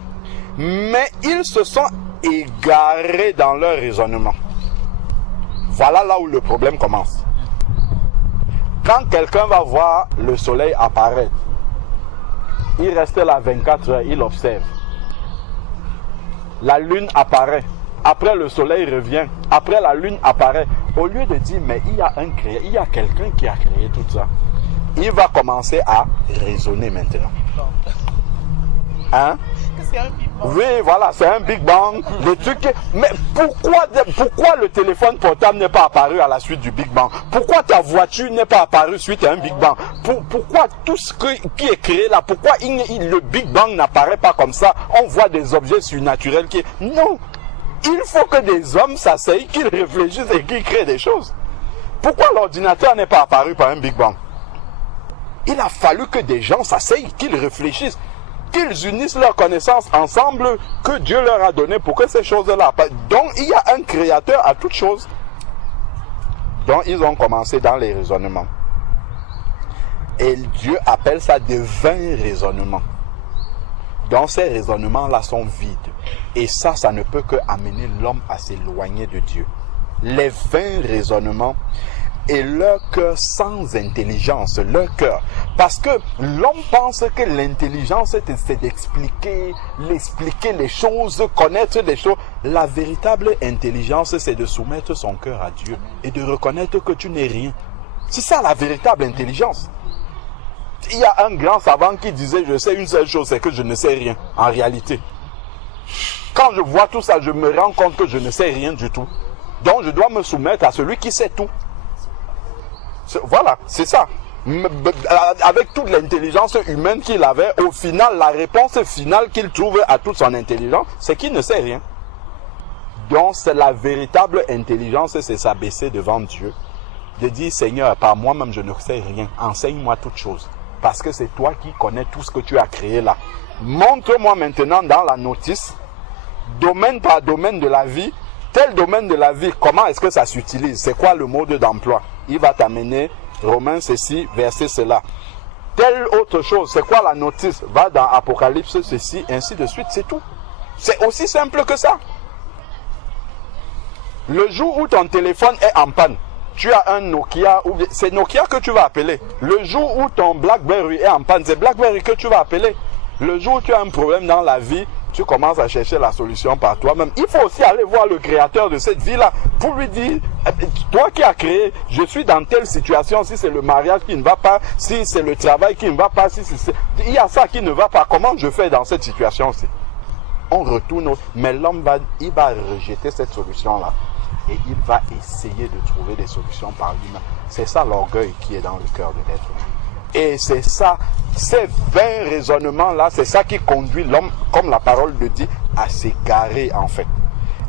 Mais ils se sont égarés dans leur raisonnement. Voilà là où le problème commence. Quand quelqu'un va voir le soleil apparaître, il reste là 24 heures, il observe. La lune apparaît. Après le soleil revient. Après la lune apparaît. Au lieu de dire, mais il y a quelqu'un qui a créé tout ça, il va commencer à raisonner maintenant. Hein? Oui, voilà, c'est un Big Bang. Mais pourquoi le téléphone portable n'est pas apparu à la suite du Big Bang? Pourquoi ta voiture n'est pas apparue suite à un Big Bang? Pourquoi tout ce qui est créé là, pourquoi le Big Bang n'apparaît pas comme ça? On voit des objets surnaturels qui... Non! Il faut que des hommes s'asseyent, qu'ils réfléchissent et qu'ils créent des choses. Pourquoi l'ordinateur n'est pas apparu par un Big Bang? Il a fallu que des gens s'asseyent, qu'ils réfléchissent, qu'ils unissent leurs connaissances ensemble que Dieu leur a donné pour que ces choses-là... Donc, il y a un créateur à toutes choses. Donc, ils ont commencé dans les raisonnements. Et Dieu appelle ça de vains raisonnements. Donc, ces raisonnements-là sont vides. Et ça ne peut que amener l'homme à s'éloigner de Dieu. Les vains raisonnements et leur cœur sans intelligence, leur cœur. Parce que l'homme pense que l'intelligence, c'est d'expliquer les choses, connaître les choses. La véritable intelligence, c'est de soumettre son cœur à Dieu et de reconnaître que tu n'es rien. C'est ça la véritable intelligence. Il y a un grand savant qui disait, je sais une seule chose, c'est que je ne sais rien, en réalité. Quand je vois tout ça, je me rends compte que je ne sais rien du tout. Donc je dois me soumettre à celui qui sait tout. Voilà, c'est ça. Avec toute l'intelligence humaine qu'il avait, au final, la réponse finale qu'il trouve à toute son intelligence, c'est qu'il ne sait rien. Donc c'est la véritable intelligence, c'est s'abaisser devant Dieu. De dire, Seigneur, par moi-même je ne sais rien, enseigne-moi toutes choses. Parce que c'est toi qui connais tout ce que tu as créé là. Montre-moi maintenant dans la notice, domaine par domaine de la vie, tel domaine de la vie, comment est-ce que ça s'utilise? C'est quoi le mode d'emploi? Il va t'amener Romains ceci, verset cela. Telle autre chose, c'est quoi la notice? Va dans Apocalypse ceci, ainsi de suite, c'est tout. C'est aussi simple que ça. Le jour où ton téléphone est en panne, tu as un Nokia, c'est Nokia que tu vas appeler. Le jour où ton BlackBerry est en panne, c'est BlackBerry que tu vas appeler. Le jour où tu as un problème dans la vie, tu commences à chercher la solution par toi-même. Il faut aussi aller voir le créateur de cette vie-là pour lui dire, toi qui as créé, je suis dans telle situation, si c'est le mariage qui ne va pas, si c'est le travail qui ne va pas, il y a ça qui ne va pas, comment je fais dans cette situation-ci? On retourne, mais l'homme il va rejeter cette solution-là. Et il va essayer de trouver des solutions par lui-même. C'est ça l'orgueil qui est dans le cœur de l'être humain. Et c'est ça, ces vains raisonnements-là, c'est ça qui conduit l'homme, comme la parole le dit, à s'égarer en fait.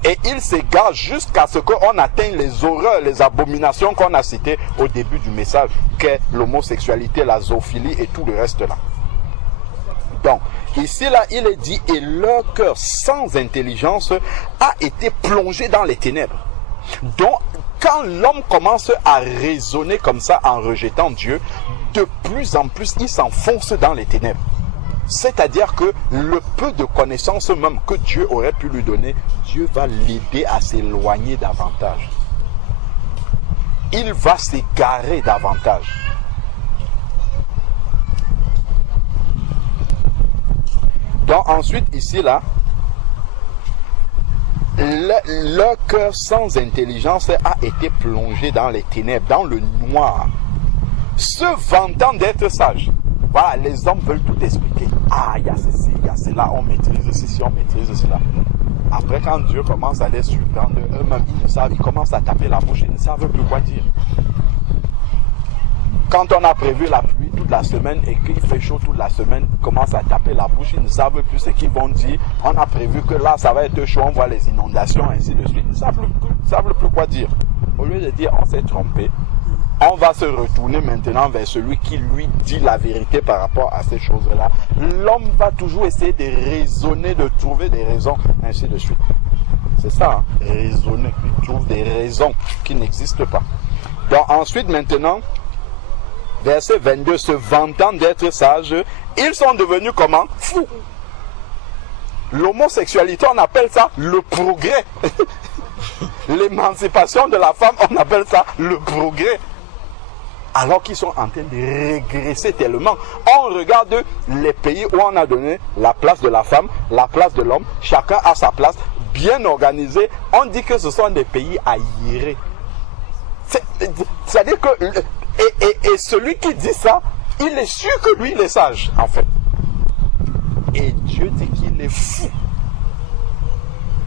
Et il s'égare jusqu'à ce qu'on atteigne les horreurs, les abominations qu'on a citées au début du message, qu'est l'homosexualité, la zoophilie et tout le reste là. Donc, ici là, il est dit, et leur cœur sans intelligence a été plongé dans les ténèbres. Donc, quand l'homme commence à raisonner comme ça en rejetant Dieu, de plus en plus, il s'enfonce dans les ténèbres. C'est-à-dire que le peu de connaissances même que Dieu aurait pu lui donner, Dieu va l'aider à s'éloigner davantage. Il va s'égarer davantage. Donc ensuite, ici là, leur cœur sans intelligence a été plongé dans les ténèbres, dans le noir, se vantant d'être sage. Voilà, les hommes veulent tout expliquer. Ah, il y a ceci, il y a cela, on maîtrise ceci, on maîtrise cela. Après, quand Dieu commence à les surprendre, eux-mêmes, ils ne savent, ils commencent à taper la bouche, ils ne savent plus quoi dire. Quand on a prévu la pluie toute la semaine et qu'il fait chaud toute la semaine, ils commencent à taper la bouche, ils ne savent plus ce qu'ils vont dire. On a prévu que là, ça va être chaud, on voit les inondations, ainsi de suite. Ils ne savent plus quoi dire. Au lieu de dire, on s'est trompé, on va se retourner maintenant vers celui qui lui dit la vérité par rapport à ces choses-là. L'homme va toujours essayer de raisonner, de trouver des raisons, ainsi de suite. C'est ça, hein? Raisonner. Il trouve des raisons qui n'existent pas. Donc ensuite, maintenant, verset 22, se vantant d'être sages, ils sont devenus comment? Fous. L'homosexualité, on appelle ça le progrès. L'émancipation de la femme, on appelle ça le progrès. Alors qu'ils sont en train de régresser tellement. On regarde les pays où on a donné la place de la femme, la place de l'homme, chacun a sa place, bien organisé. On dit que ce sont des pays aérés. C'est-à-dire que et celui qui dit ça, il est sûr que lui, il est sage, en fait. Et Dieu dit qu'il est fou.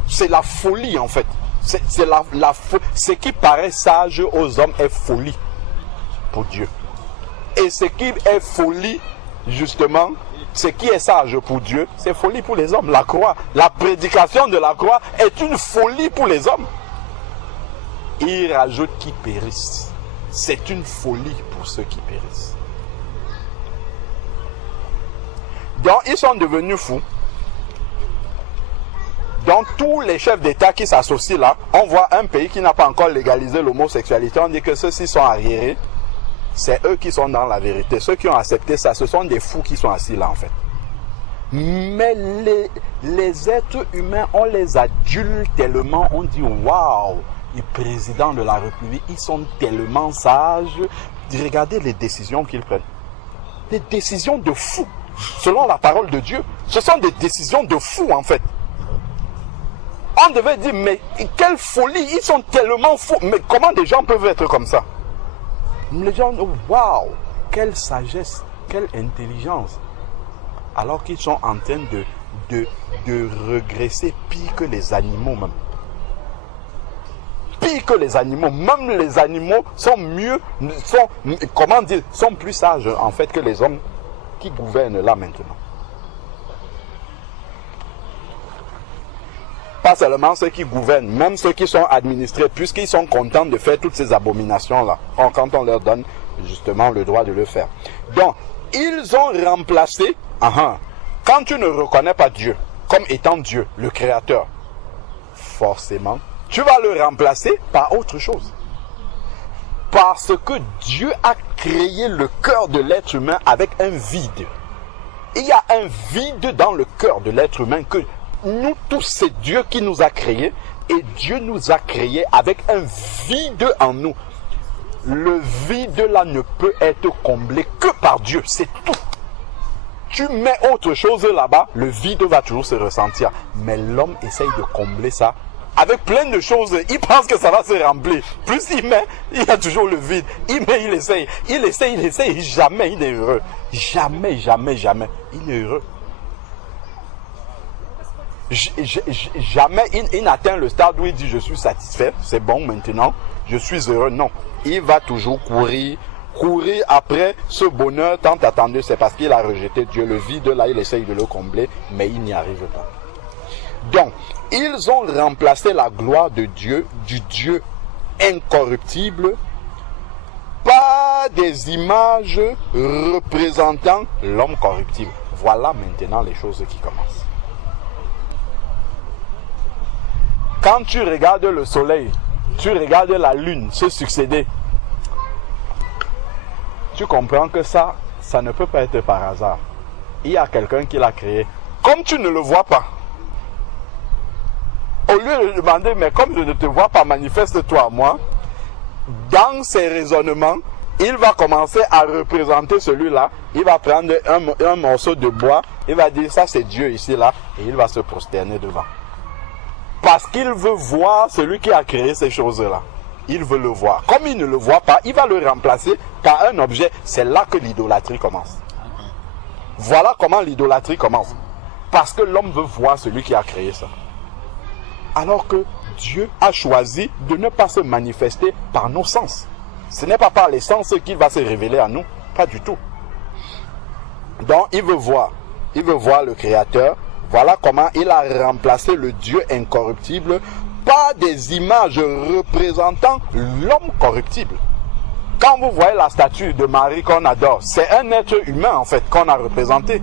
C'est la folie, en fait. Ce qui paraît sage aux hommes est folie pour Dieu. Et ce qui est folie, justement, ce qui est sage pour Dieu, c'est folie pour les hommes. La croix, la prédication de la croix est une folie pour les hommes. Il rajoute qui périssent. C'est une folie pour ceux qui périssent. Donc, ils sont devenus fous. Donc, tous les chefs d'État qui s'associent là, on voit un pays qui n'a pas encore légalisé l'homosexualité. On dit que ceux-ci sont arriérés. C'est eux qui sont dans la vérité. Ceux qui ont accepté ça, ce sont des fous qui sont assis là, en fait. Mais les êtres humains, on les adule tellement, on dit waouh! Les présidents de la République, ils sont tellement sages. Regardez les décisions qu'ils prennent. Des décisions de fous. Selon la parole de Dieu, ce sont des décisions de fous, en fait. On devait dire, mais quelle folie, ils sont tellement fous. Mais comment des gens peuvent être comme ça? Les gens, waouh, quelle sagesse, quelle intelligence. Alors qu'ils sont en train de regresser pire que les animaux même. Pire que les animaux. Même les animaux sont mieux, sont plus sages en fait que les hommes qui gouvernent là maintenant. Pas seulement ceux qui gouvernent, même ceux qui sont administrés, puisqu'ils sont contents de faire toutes ces abominations-là, quand on leur donne justement le droit de le faire. Donc, ils ont remplacé, quand tu ne reconnais pas Dieu comme étant Dieu, le Créateur, forcément, tu vas le remplacer par autre chose. Parce que Dieu a créé le cœur de l'être humain avec un vide. Il y a un vide dans le cœur de l'être humain que nous tous, c'est Dieu qui nous a créés. Et Dieu nous a créés avec un vide en nous. Le vide là ne peut être comblé que par Dieu, c'est tout. Tu mets autre chose là-bas, le vide va toujours se ressentir. Mais l'homme essaye de combler ça avec plein de choses. Il pense que ça va se remplir. Plus il met, il y a toujours le vide. Il met, il essaye. Jamais il est heureux. Jamais. Il est heureux. Jamais il n'atteint le stade où il dit je suis satisfait, c'est bon maintenant, je suis heureux. Non, il va toujours courir après ce bonheur tant attendu. C'est parce qu'il a rejeté Dieu. Le vide là, il essaye de le combler, mais il n'y arrive pas. Donc, ils ont remplacé la gloire de Dieu, du Dieu incorruptible, par des images représentant l'homme corruptible. Voilà maintenant les choses qui commencent. Quand tu regardes le soleil, tu regardes la lune se succéder, tu comprends que ça ne peut pas être par hasard. Il y a quelqu'un qui l'a créé. Comme tu ne le vois pas, au lieu de demander, mais comme je ne te vois pas, manifeste-toi à moi, dans ses raisonnements, il va commencer à représenter celui-là. Il va prendre un morceau de bois, il va dire, ça c'est Dieu ici, là, et il va se prosterner devant. Parce qu'il veut voir celui qui a créé ces choses-là. Il veut le voir. Comme il ne le voit pas, il va le remplacer par un objet. C'est là que l'idolâtrie commence. Voilà comment l'idolâtrie commence. Parce que l'homme veut voir celui qui a créé ça. Alors que Dieu a choisi de ne pas se manifester par nos sens. Ce n'est pas par l'essence qu'il va se révéler à nous. Pas du tout. Donc, il veut voir le Créateur. Voilà comment il a remplacé le Dieu incorruptible par des images représentant l'homme corruptible. Quand vous voyez la statue de Marie qu'on adore, c'est un être humain en fait qu'on a représenté.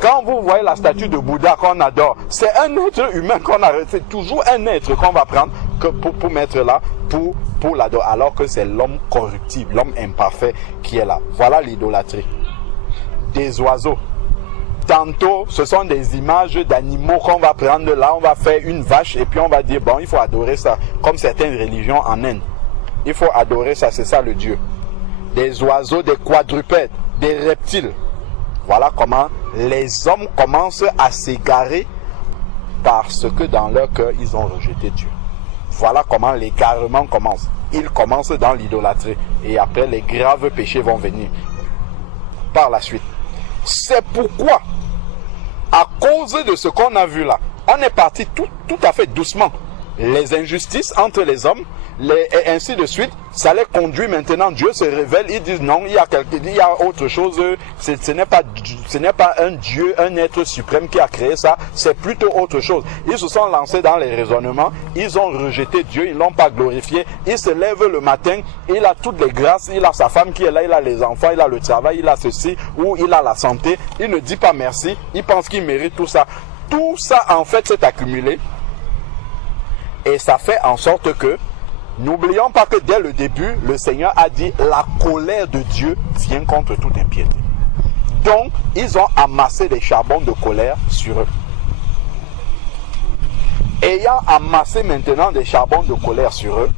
Quand vous voyez la statue de Bouddha qu'on adore, c'est un être humain qu'on a, c'est toujours un être qu'on va prendre pour mettre là, pour l'adorer, alors que c'est l'homme corruptible, l'homme imparfait qui est là. Voilà l'idolâtrie. Des oiseaux. Tantôt, ce sont des images d'animaux qu'on va prendre là, on va faire une vache et puis on va dire, bon, il faut adorer ça, comme certaines religions en Inde. Il faut adorer ça, c'est ça le Dieu. Des oiseaux, des quadrupèdes, des reptiles. Voilà comment les hommes commencent à s'égarer parce que dans leur cœur, ils ont rejeté Dieu. Voilà comment l'égarement commence. Il commence dans l'idolâtrie et après les graves péchés vont venir par la suite. C'est pourquoi, à cause de ce qu'on a vu là, on est parti tout à fait doucement. Les injustices entre les hommes, et ainsi de suite, ça les conduit maintenant. Dieu se révèle, ils disent non, il y a autre chose, ce n'est pas un Dieu, un être suprême qui a créé ça, c'est plutôt autre chose. Ils se sont lancés dans les raisonnements, ils ont rejeté Dieu, ils ne l'ont pas glorifié, ils se lèvent le matin, il a toutes les grâces, il a sa femme qui est là, il a les enfants, il a le travail, il a ceci, ou il a la santé, il ne dit pas merci, il pense qu'il mérite tout ça. Tout ça en fait s'est accumulé et ça fait en sorte que n'oublions pas que dès le début, le Seigneur a dit la colère de Dieu vient contre toute impiété. Donc, ils ont amassé des charbons de colère sur eux. Ayant amassé maintenant des charbons de colère sur eux,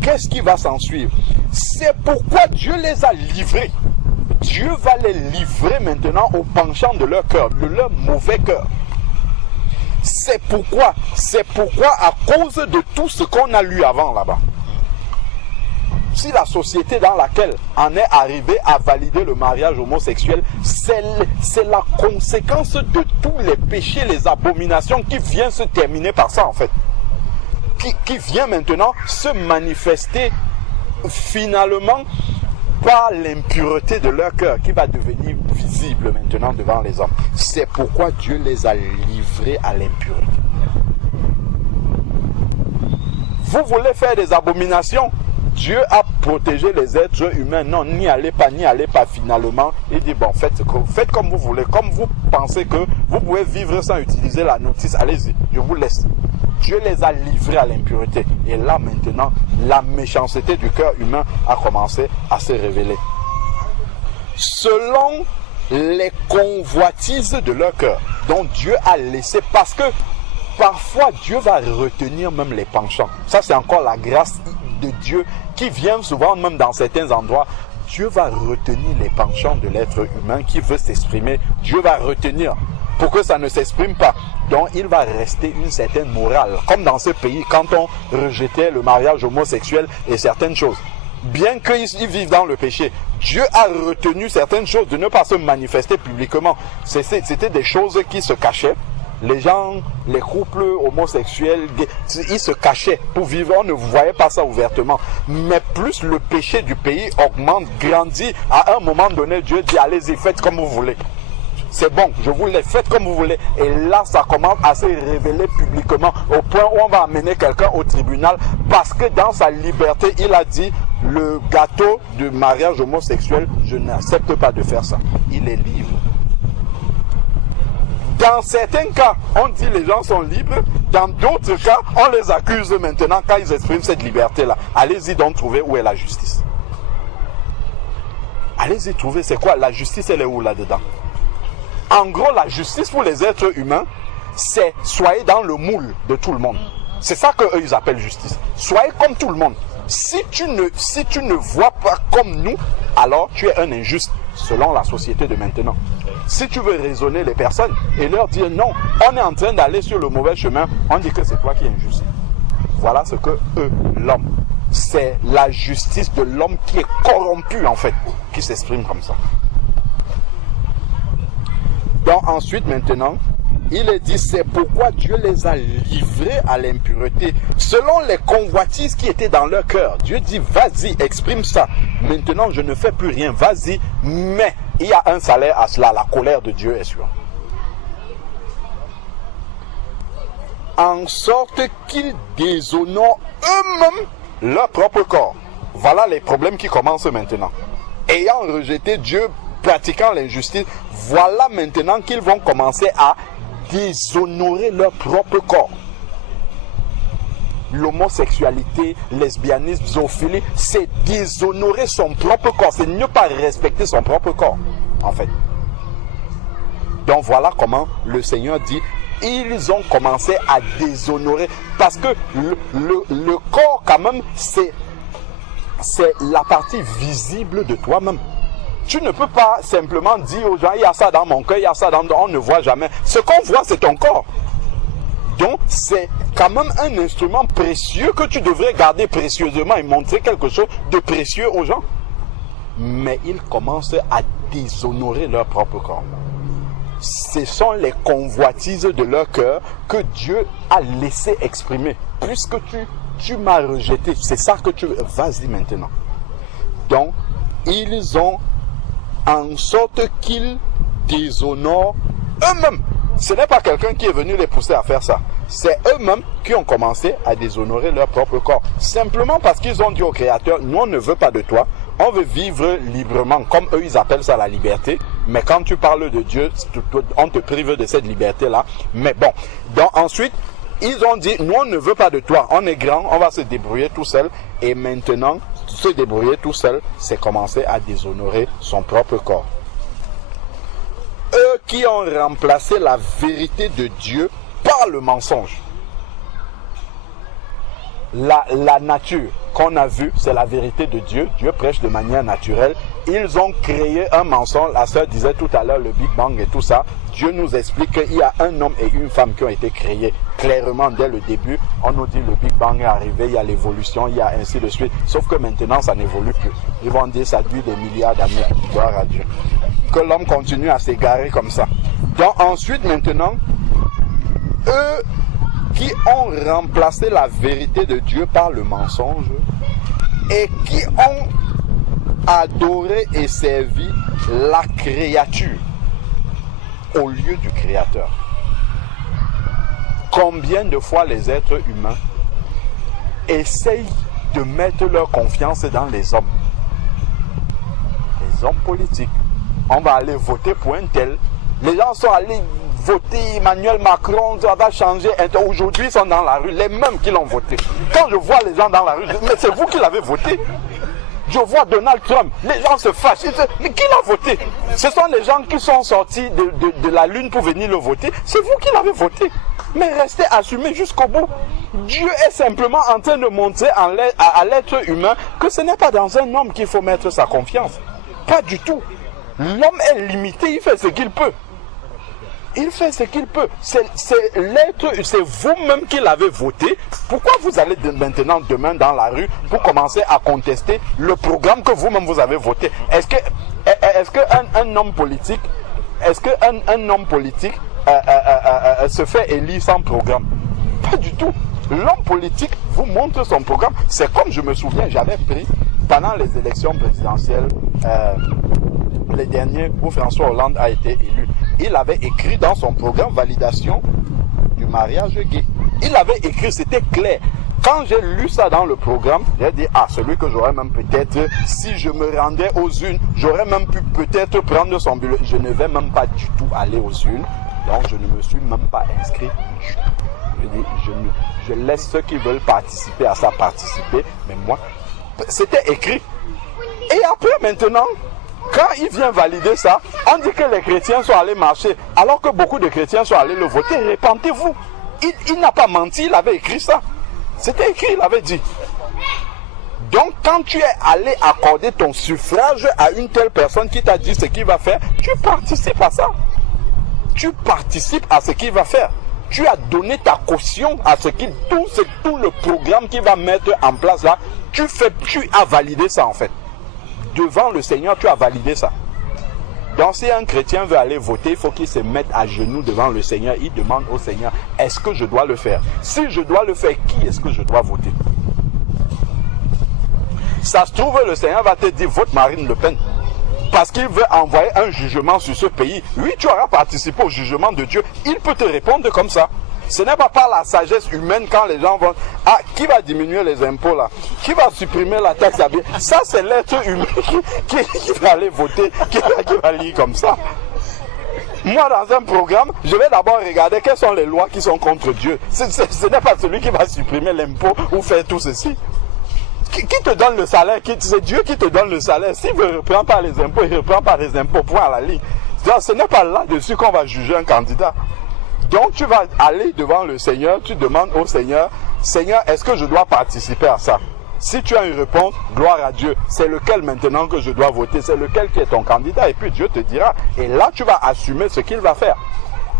qu'est-ce qui va s'en suivre? C'est pourquoi Dieu les a livrés. Dieu va les livrer maintenant au penchant de leur cœur, de leur mauvais cœur. C'est pourquoi à cause de tout ce qu'on a lu avant là-bas, si la société dans laquelle on est arrivé à valider le mariage homosexuel, c'est la conséquence de tous les péchés, les abominations qui viennent se terminer par ça en fait. Qui vient maintenant se manifester finalement par l'impureté de leur cœur qui va devenir visible maintenant devant les hommes. C'est pourquoi Dieu les a livrés à l'impureté. Vous voulez faire des abominations? Dieu a protégé les êtres humains. Non, n'y allez pas finalement. Il dit, bon, faites comme vous voulez. Comme vous pensez que vous pouvez vivre sans utiliser la notice, allez-y, je vous laisse. Dieu les a livrés à l'impureté. Et là, maintenant, la méchanceté du cœur humain a commencé à se révéler. Selon les convoitises de leur cœur, dont Dieu a laissé, parce que parfois, Dieu va retenir même les penchants. Ça, c'est encore la grâce de Dieu qui vient souvent même dans certains endroits. Dieu va retenir les penchants de l'être humain qui veut s'exprimer. Dieu va retenir pour que ça ne s'exprime pas. Donc, il va rester une certaine morale. Comme dans ce pays, quand on rejetait le mariage homosexuel et certaines choses. Bien qu'ils vivent dans le péché, Dieu a retenu certaines choses de ne pas se manifester publiquement. C'était des choses qui se cachaient. Les gens, les couples homosexuels, ils se cachaient pour vivre, on ne voyait pas ça ouvertement. Mais plus le péché du pays augmente, grandit, à un moment donné, Dieu dit, allez-y, faites comme vous voulez. C'est bon, je vous les faites comme vous voulez. Et là, ça commence à se révéler publiquement, au point où on va amener quelqu'un au tribunal, parce que dans sa liberté, il a dit, le gâteau du mariage homosexuel, je n'accepte pas de faire ça. Il est libre. Dans certains cas, on dit les gens sont libres. Dans d'autres cas, on les accuse maintenant quand ils expriment cette liberté-là. Allez-y donc trouver où est la justice. Allez-y trouver, c'est quoi? La justice, elle est où là-dedans? En gros, la justice pour les êtres humains, c'est soyez dans le moule de tout le monde. C'est ça qu'eux, ils appellent justice. Soyez comme tout le monde. Si tu ne vois pas comme nous, alors tu es un injuste selon la société de maintenant. Si tu veux raisonner les personnes et leur dire non, on est en train d'aller sur le mauvais chemin, on dit que c'est toi qui es injuste. Voilà ce que eux, l'homme, c'est la justice de l'homme qui est corrompu en fait, qui s'exprime comme ça. Donc ensuite maintenant, il est dit, c'est pourquoi Dieu les a livrés à l'impureté, selon les convoitises qui étaient dans leur cœur. Dieu dit, vas-y, exprime ça. Maintenant, je ne fais plus rien, vas-y. Mais il y a un salaire à cela, la colère de Dieu est sûre. En sorte qu'ils déshonorent eux-mêmes leur propre corps. Voilà les problèmes qui commencent maintenant. Ayant rejeté Dieu, pratiquant l'injustice, voilà maintenant qu'ils vont commencer à déshonorer leur propre corps. L'homosexualité, lesbianisme, zoophilie, c'est déshonorer son propre corps, c'est ne pas respecter son propre corps, en fait. Donc voilà comment le Seigneur dit, ils ont commencé à déshonorer, parce que le corps quand même, c'est la partie visible de toi-même. Tu ne peux pas simplement dire aux gens, il y a ça dans mon cœur, il y a ça dans... On ne voit jamais. Ce qu'on voit, c'est ton corps. Donc, c'est quand même un instrument précieux que tu devrais garder précieusement et montrer quelque chose de précieux aux gens. Mais ils commencent à déshonorer leur propre corps. Ce sont les convoitises de leur cœur que Dieu a laissé exprimer. Puisque tu m'as rejeté, c'est ça que tu veux. Vas-y maintenant. Donc, ils ont en sorte qu'ils déshonorent eux-mêmes. Ce n'est pas quelqu'un qui est venu les pousser à faire ça. C'est eux-mêmes qui ont commencé à déshonorer leur propre corps. Simplement parce qu'ils ont dit au Créateur, nous on ne veut pas de toi, on veut vivre librement, comme eux ils appellent ça la liberté. Mais quand tu parles de Dieu, on te prive de cette liberté-là. Mais bon, donc ensuite, ils ont dit, nous on ne veut pas de toi, on est grand, on va se débrouiller tout seul. Et maintenant, se débrouiller tout seul, c'est commencer à déshonorer son propre corps. Eux qui ont remplacé la vérité de Dieu par le mensonge. La nature qu'on a vue, c'est la vérité de Dieu. Dieu prêche de manière naturelle. Ils ont créé un mensonge. La sœur disait tout à l'heure le Big Bang et tout ça. Dieu nous explique qu'il y a un homme et une femme qui ont été créés clairement dès le début. On nous dit le Big Bang est arrivé, il y a l'évolution, il y a ainsi de suite. Sauf que maintenant, ça n'évolue plus. Ils vont dire ça dure des milliards d'années. Gloire à Dieu. Que l'homme continue à s'égarer comme ça. Donc ensuite, maintenant, eux qui ont remplacé la vérité de Dieu par le mensonge et qui ont adoré et servi la créature au lieu du Créateur. Combien de fois les êtres humains essayent de mettre leur confiance dans les hommes? Les hommes politiques. On va aller voter pour un tel. Les gens sont allés voter Emmanuel Macron, ça va changer. Aujourd'hui, ils sont dans la rue, les mêmes qui l'ont voté. Quand je vois les gens dans la rue, je dis, mais c'est vous qui l'avez voté. Je vois Donald Trump, les gens se fâchent. Ils disent, mais qui l'a voté? Ce sont les gens qui sont sortis de la lune pour venir le voter. C'est vous qui l'avez voté. Mais restez assumés jusqu'au bout. Dieu est simplement en train de montrer à l'être humain que ce n'est pas dans un homme qu'il faut mettre sa confiance. Pas du tout. L'homme est limité, il fait ce qu'il peut. Il fait ce qu'il peut. C'est vous-même qui l'avez voté. Pourquoi vous allez maintenant demain dans la rue pour commencer à contester le programme que vous-même vous avez voté? Est-ce qu'un homme politique, se fait élire sans programme? Pas du tout. L'homme politique vous montre son programme. C'est comme je me souviens, j'avais pris pendant les élections présidentielles, les derniers où François Hollande a été élu. Il avait écrit dans son programme validation du mariage gay. Il avait écrit, c'était clair. Quand j'ai lu ça dans le programme, j'ai dit, ah, celui que j'aurais même peut-être, si je me rendais aux urnes, j'aurais même pu peut-être prendre son bulletin. Je ne vais même pas du tout aller aux urnes, donc je ne me suis même pas inscrit du tout. Je dis, je laisse ceux qui veulent participer à ça participer, mais moi, c'était écrit. Et après, maintenant, quand il vient valider ça, on dit que les chrétiens sont allés marcher, alors que beaucoup de chrétiens sont allés le voter. Répentez-vous. Il n'a pas menti, il avait écrit ça. C'était écrit, il avait dit. Donc, quand tu es allé accorder ton suffrage à une telle personne qui t'a dit ce qu'il va faire, tu participes à ça. Tu participes à ce qu'il va faire. Tu as donné ta caution à ce qu'il, tout le programme qu'il va mettre en place là, tu as validé ça en fait. Devant le Seigneur, tu as validé ça. Donc si un chrétien veut aller voter, il faut qu'il se mette à genoux devant le Seigneur. Il demande au Seigneur, est-ce que je dois le faire? Si je dois le faire, qui est-ce que je dois voter? Ça se trouve, le Seigneur va te dire, vote Marine Le Pen. Parce qu'il veut envoyer un jugement sur ce pays. Oui, tu auras participé au jugement de Dieu. Il peut te répondre comme ça. Ce n'est pas par la sagesse humaine quand les gens vont... Ah, qui va diminuer les impôts là? Qui va supprimer la taxe d'habitation? Ça, c'est l'être humain qui va aller voter, qui va lire comme ça. Moi, dans un programme, je vais d'abord regarder quelles sont les lois qui sont contre Dieu. Ce n'est pas celui qui va supprimer l'impôt ou faire tout ceci. Qui te donne le salaire? C'est Dieu qui te donne le salaire. S'il ne reprend pas les impôts, il ne reprend pas les impôts, point à la ligne. Donc, ce n'est pas là-dessus qu'on va juger un candidat. Donc, tu vas aller devant le Seigneur, tu demandes au Seigneur, Seigneur, est-ce que je dois participer à ça? Si tu as une réponse, gloire à Dieu. C'est lequel maintenant que je dois voter? C'est lequel qui est ton candidat? Et puis Dieu te dira. Et là, tu vas assumer ce qu'il va faire.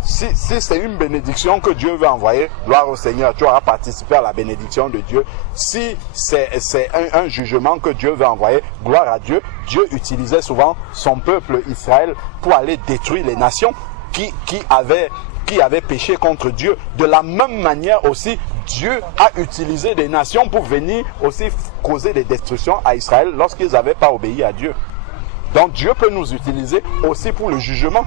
Si c'est une bénédiction que Dieu veut envoyer, gloire au Seigneur, tu auras participé à la bénédiction de Dieu. Si c'est un jugement que Dieu veut envoyer, gloire à Dieu. Dieu utilisait souvent son peuple Israël pour aller détruire les nations qui avaient péché contre Dieu. De la même manière aussi, Dieu a utilisé des nations pour venir aussi causer des destructions à Israël lorsqu'ils n'avaient pas obéi à Dieu. Donc Dieu peut nous utiliser aussi pour le jugement.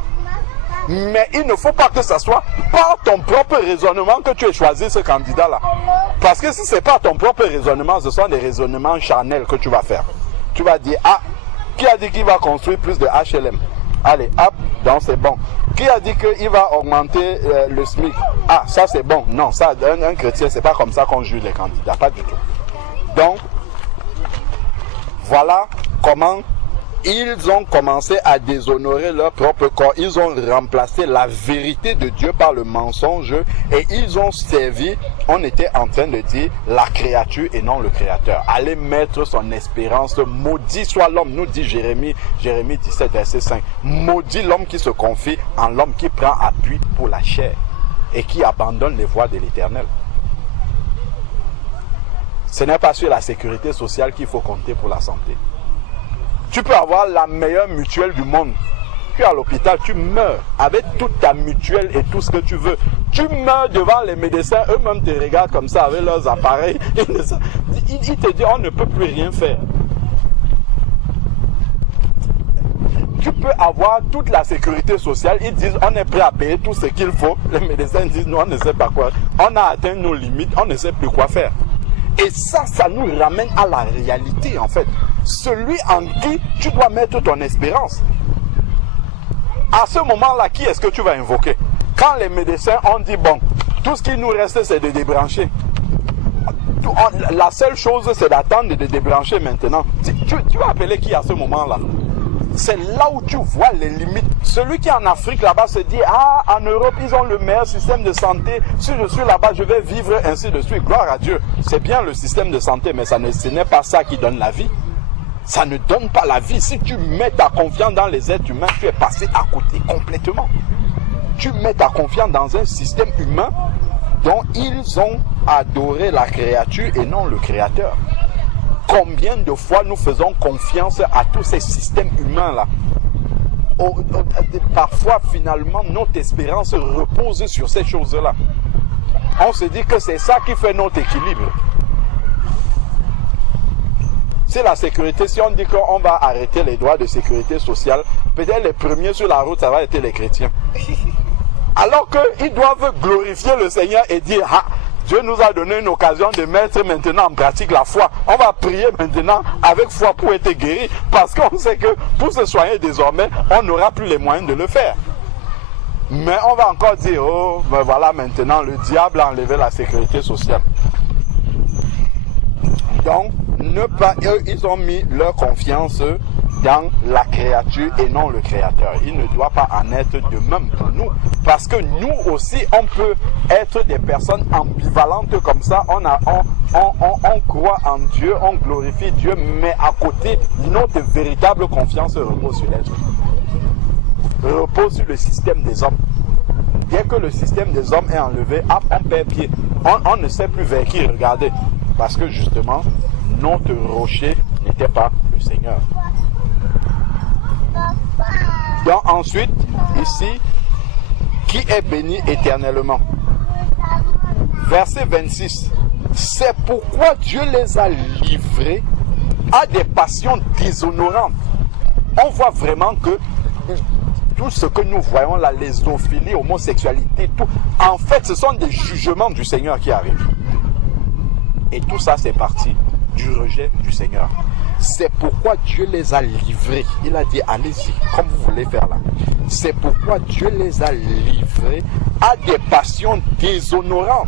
Mais il ne faut pas que ce soit par ton propre raisonnement que tu aies choisi ce candidat-là. Parce que si ce n'est pas ton propre raisonnement, ce sont des raisonnements charnels que tu vas faire. Tu vas dire, ah, qui a dit qu'il va construire plus de HLM? Allez, hop, donc c'est bon. Qui a dit qu'il va augmenter le SMIC? Ah, ça c'est bon. Non, ça, un chrétien, c'est pas comme ça qu'on juge les candidats, pas du tout. Donc, voilà comment ils ont commencé à déshonorer leur propre corps. Ils ont remplacé la vérité de Dieu par le mensonge et ils ont servi, on était en train de dire, la créature et non le créateur. Allez mettre son espérance, maudit soit l'homme, nous dit Jérémie 17, verset 5. Maudit l'homme qui se confie en l'homme qui prend appui pour la chair et qui abandonne les voies de l'Éternel. Ce n'est pas sur la sécurité sociale qu'il faut compter pour la santé. Tu peux avoir la meilleure mutuelle du monde. Tu es à l'hôpital, tu meurs avec toute ta mutuelle et tout ce que tu veux. Tu meurs devant les médecins, eux-mêmes te regardent comme ça avec leurs appareils. Ils te disent, on ne peut plus rien faire. Tu peux avoir toute la sécurité sociale. Ils disent, on est prêt à payer tout ce qu'il faut. Les médecins disent, non, on ne sait pas quoi. On a atteint nos limites, on ne sait plus quoi faire. Et ça nous ramène à la réalité en fait. Celui en qui tu dois mettre ton espérance. À ce moment-là, qui est-ce que tu vas invoquer? Quand les médecins ont dit, bon, tout ce qui nous reste, c'est de débrancher. La seule chose, c'est d'attendre de débrancher maintenant. Tu vas appeler qui à ce moment-là? C'est là où tu vois les limites. Celui qui est en Afrique là-bas se dit, ah, en Europe, ils ont le meilleur système de santé. Si je suis là-bas, je vais vivre ainsi de suite. Gloire à Dieu. C'est bien le système de santé, mais ce n'est pas ça qui donne la vie. Ça ne donne pas la vie. Si tu mets ta confiance dans les êtres humains, tu es passé à côté complètement. Tu mets ta confiance dans un système humain dont ils ont adoré la créature et non le créateur. Combien de fois nous faisons confiance à tous ces systèmes humains-là? Parfois, finalement, notre espérance repose sur ces choses-là. On se dit que c'est ça qui fait notre équilibre. C'est la sécurité. Si on dit qu'on va arrêter les droits de sécurité sociale, peut-être les premiers sur la route, ça va être les chrétiens. Alors qu'ils doivent glorifier le Seigneur et dire, ah, Dieu nous a donné une occasion de mettre maintenant en pratique la foi. On va prier maintenant avec foi pour être guéri. Parce qu'on sait que pour se soigner désormais, on n'aura plus les moyens de le faire. Mais on va encore dire, oh, ben voilà maintenant, le diable a enlevé la sécurité sociale. Donc, eux, ils ont mis leur confiance dans la créature et non le créateur. Il ne doit pas en être de même pour nous. Parce que nous aussi, on peut être des personnes ambivalentes comme ça. On croit en Dieu, on glorifie Dieu, mais à côté, notre véritable confiance repose sur l'être. Repose sur le système des hommes. Dès que le système des hommes est enlevé, on perd pied. On ne sait plus vers qui regarder. Parce que justement, notre rocher n'était pas le Seigneur. Papa. Donc ensuite, ici, qui est béni éternellement. Verset 26. C'est pourquoi Dieu les a livrés à des passions déshonorantes. On voit vraiment que tout ce que nous voyons là, les zoophilie, homosexualité, tout, en fait, ce sont des jugements du Seigneur qui arrivent. Et tout ça, c'est parti du rejet du Seigneur. C'est pourquoi Dieu les a livrés. Il a dit, allez-y, comme vous voulez faire là. C'est pourquoi Dieu les a livrés à des passions déshonorantes.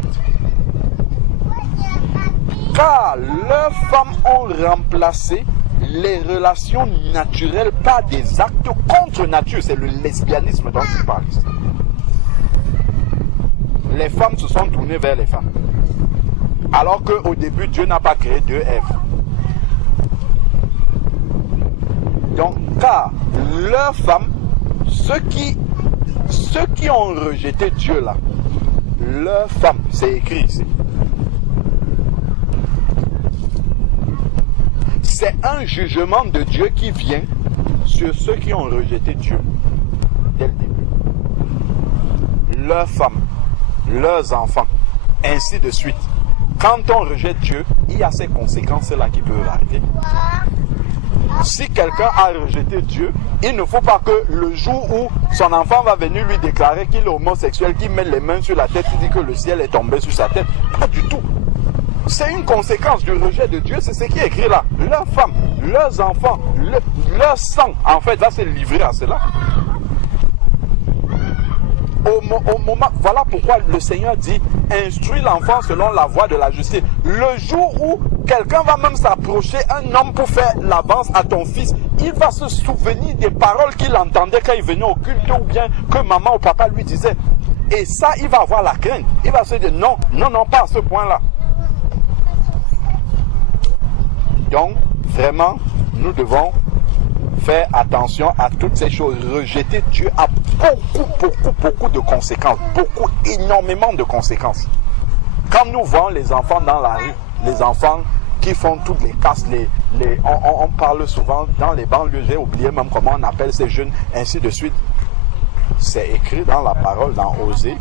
Car leurs femmes ont remplacé les relations naturelles par des actes contre nature. C'est le lesbianisme dont je parle ici. Les femmes se sont tournées vers les femmes. Alors qu'au début, Dieu n'a pas créé deux Èves. Donc, car leurs femmes, ceux qui ont rejeté Dieu là, leurs femmes, c'est écrit ici. C'est un jugement de Dieu qui vient sur ceux qui ont rejeté Dieu dès le début. Leurs femmes, leurs enfants, ainsi de suite. Quand on rejette Dieu, il y a ces conséquences-là qui peuvent arriver. Si quelqu'un a rejeté Dieu, il ne faut pas que le jour où son enfant va venir lui déclarer qu'il est homosexuel, qu'il met les mains sur la tête, il dit que le ciel est tombé sur sa tête. Pas du tout. C'est une conséquence du rejet de Dieu, c'est ce qui est écrit là. Leurs femmes, leurs enfants, leur sang, en fait, va se livrer à cela. Au moment, voilà pourquoi le Seigneur dit, instruis l'enfant selon la voie de la justice. Le jour où quelqu'un va même s'approcher, un homme pour faire l'avance à ton fils, il va se souvenir des paroles qu'il entendait quand il venait au culte ou bien que maman ou papa lui disait. Et ça, il va avoir la crainte. Il va se dire, non, non, non, pas à ce point-là. Donc, vraiment, nous devons faire attention à toutes ces choses. Rejeter Dieu a beaucoup de conséquences. Énormément de conséquences. Quand nous voyons les enfants dans la rue, les enfants qui font toutes les casses, on parle souvent dans les banlieues, j'ai oublié même comment on appelle ces jeunes, ainsi de suite. C'est écrit dans la parole, dans Osée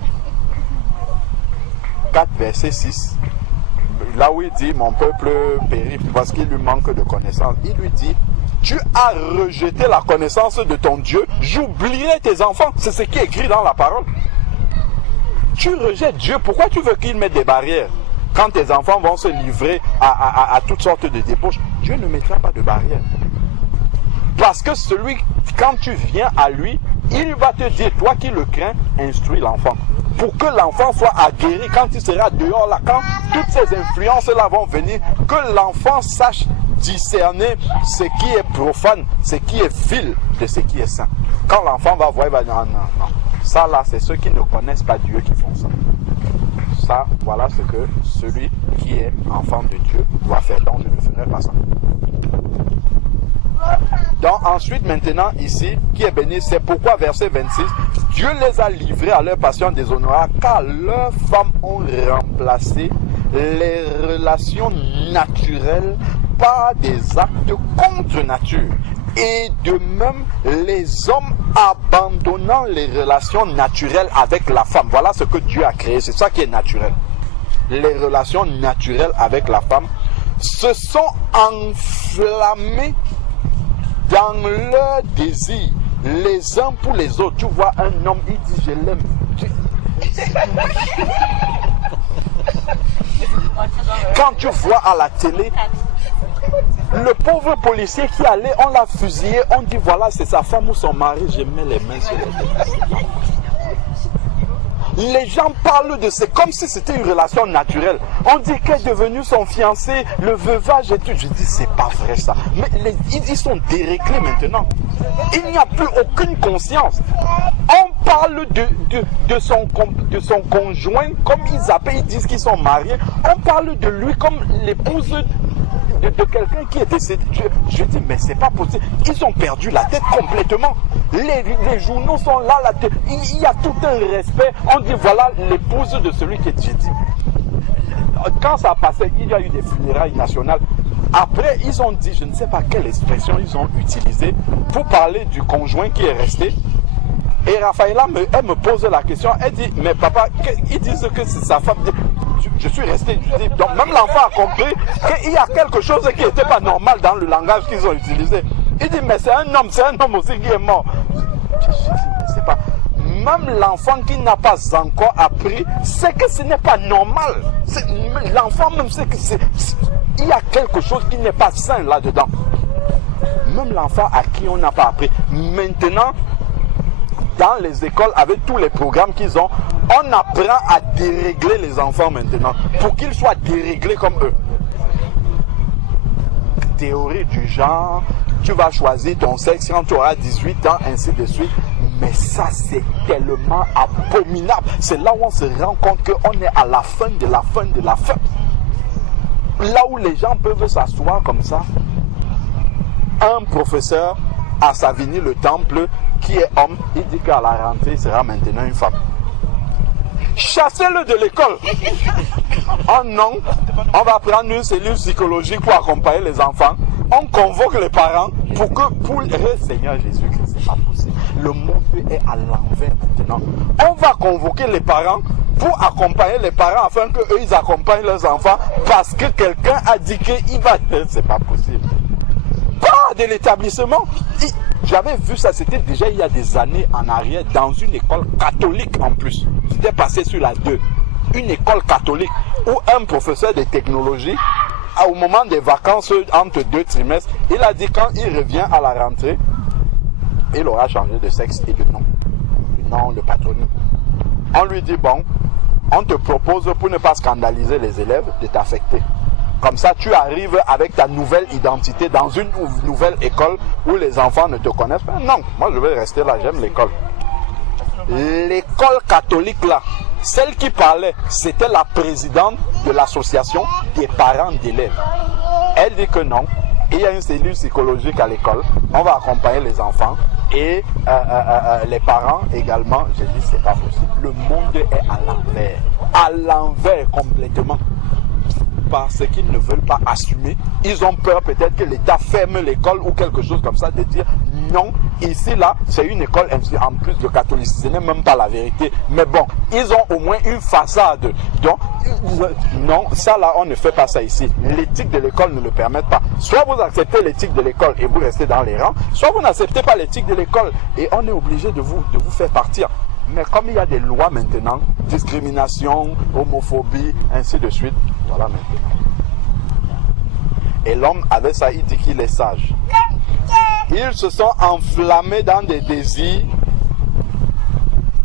4, verset 6. Là où il dit, mon peuple périt parce qu'il lui manque de connaissance. Il lui dit, tu as rejeté la connaissance de ton Dieu, j'oublierai tes enfants. C'est ce qui est écrit dans la parole. Tu rejettes Dieu, pourquoi tu veux qu'il mette des barrières? Quand tes enfants vont se livrer à toutes sortes de débauches, Dieu ne mettra pas de barrières. Parce que celui, quand tu viens à lui, il va te dire, toi qui le crains, instruis l'enfant. Pour que l'enfant soit aguerri quand il sera dehors là, quand toutes ces influences-là vont venir, que l'enfant sache discerner ce qui est profane, ce qui est vil de ce qui est saint. Quand l'enfant va voir, il va dire, non, non, ça là, c'est ceux qui ne connaissent pas Dieu qui font ça. Ça, voilà ce que celui qui est enfant de Dieu doit faire. Donc, je ne ferai pas ça. Donc ensuite, maintenant, ici, qui est béni, c'est pourquoi, verset 26, Dieu les a livrés à leur passion déshonorable, car leurs femmes ont remplacé les relations naturelles par des actes contre nature. Et de même, les hommes abandonnant les relations naturelles avec la femme. Voilà ce que Dieu a créé, c'est ça qui est naturel. Les relations naturelles avec la femme se sont enflammées dans leur désir, les uns pour les autres. Tu vois un homme, il dit je l'aime. Quand tu vois à la télé, le pauvre policier qui allait, on l'a fusillé, on dit voilà c'est sa femme ou son mari, je mets les mains sur les têtes. Les gens parlent de c'est comme si c'était une relation naturelle. On dit qu'est devenu son fiancé, le veuvage et tout. Je dis c'est pas vrai ça. Mais ils sont déréglés maintenant. Il n'y a plus aucune conscience. On parle de son conjoint comme ils appellent, ils disent qu'ils sont mariés. On parle de lui comme l'épouse de quelqu'un qui est décédé. Je dis mais c'est pas possible. Ils ont perdu la tête complètement. Les journaux sont là, il y a tout un respect. On dit voilà l'épouse de celui qui est. J'ai dit, quand ça passait, il y a eu des funérailles nationales. Après, ils ont dit, je ne sais pas quelle expression ils ont utilisée pour parler du conjoint qui est resté. Et Raphaëla, elle me pose la question, elle dit, mais papa, ils disent que c'est sa femme. Je suis resté, je dis, donc même l'enfant a compris qu'il y a quelque chose qui n'était pas normal dans le langage qu'ils ont utilisé. Il dit, mais c'est un homme aussi qui est mort. Je dis, mais c'est pas... Même l'enfant qui n'a pas encore appris, c'est que ce n'est pas normal. L'enfant même sait que il y a quelque chose qui n'est pas sain là-dedans. Même l'enfant à qui on n'a pas appris. Maintenant, dans les écoles, avec tous les programmes qu'ils ont, on apprend à dérégler les enfants maintenant, pour qu'ils soient déréglés comme eux. Théorie du genre, tu vas choisir ton sexe quand tu auras 18 ans, ainsi de suite. Mais ça, c'est tellement abominable. C'est là où on se rend compte qu'on est à la fin de la fin de la fin. Là où les gens peuvent s'asseoir comme ça. Un professeur à Savigny, le Temple, qui est homme, il dit qu'à la rentrée, il sera maintenant une femme. Chassez-le de l'école. Oh non, on va prendre une cellule psychologique pour accompagner les enfants. On convoque les parents pour le Seigneur Jésus-Christ, c'est pas possible. Le monde est à l'envers maintenant. On va convoquer les parents pour accompagner les parents afin qu'eux ils accompagnent leurs enfants parce que quelqu'un a dit qu'il va. C'est pas possible. Pas de l'établissement. J'avais vu ça, c'était déjà il y a des années en arrière, dans une école catholique en plus. J'étais passé sur la 2. Une école catholique où un professeur de technologie, au moment des vacances entre 2 trimestres, il a dit quand il revient à la rentrée, il aura changé de sexe et de nom. Le nom, le patronyme. On lui dit, bon, on te propose pour ne pas scandaliser les élèves de t'affecter. Comme ça, tu arrives avec ta nouvelle identité dans une nouvelle école où les enfants ne te connaissent pas. Non, moi je vais rester là, j'aime l'école. L'école catholique là, celle qui parlait, c'était la présidente de l'association des parents d'élèves. Elle dit que non, il y a une cellule psychologique à l'école, on va accompagner les enfants et les parents également. J'ai dit c'est pas possible. Le monde est à l'envers complètement. Parce qu'ils ne veulent pas assumer. Ils ont peur peut-être que l'État ferme l'école ou quelque chose comme ça, de dire non, ici là, c'est une école en plus de catholicisme, ce n'est même pas la vérité. Mais bon, ils ont au moins une façade. Donc, non, ça là, on ne fait pas ça ici. L'éthique de l'école ne le permet pas. Soit vous acceptez l'éthique de l'école et vous restez dans les rangs, soit vous n'acceptez pas l'éthique de l'école et on est obligé de vous faire partir. Mais comme il y a des lois maintenant, discrimination, homophobie, ainsi de suite, voilà maintenant. Et l'homme avec ça, il dit qu'il est sage. Ils se sont enflammés dans des désirs,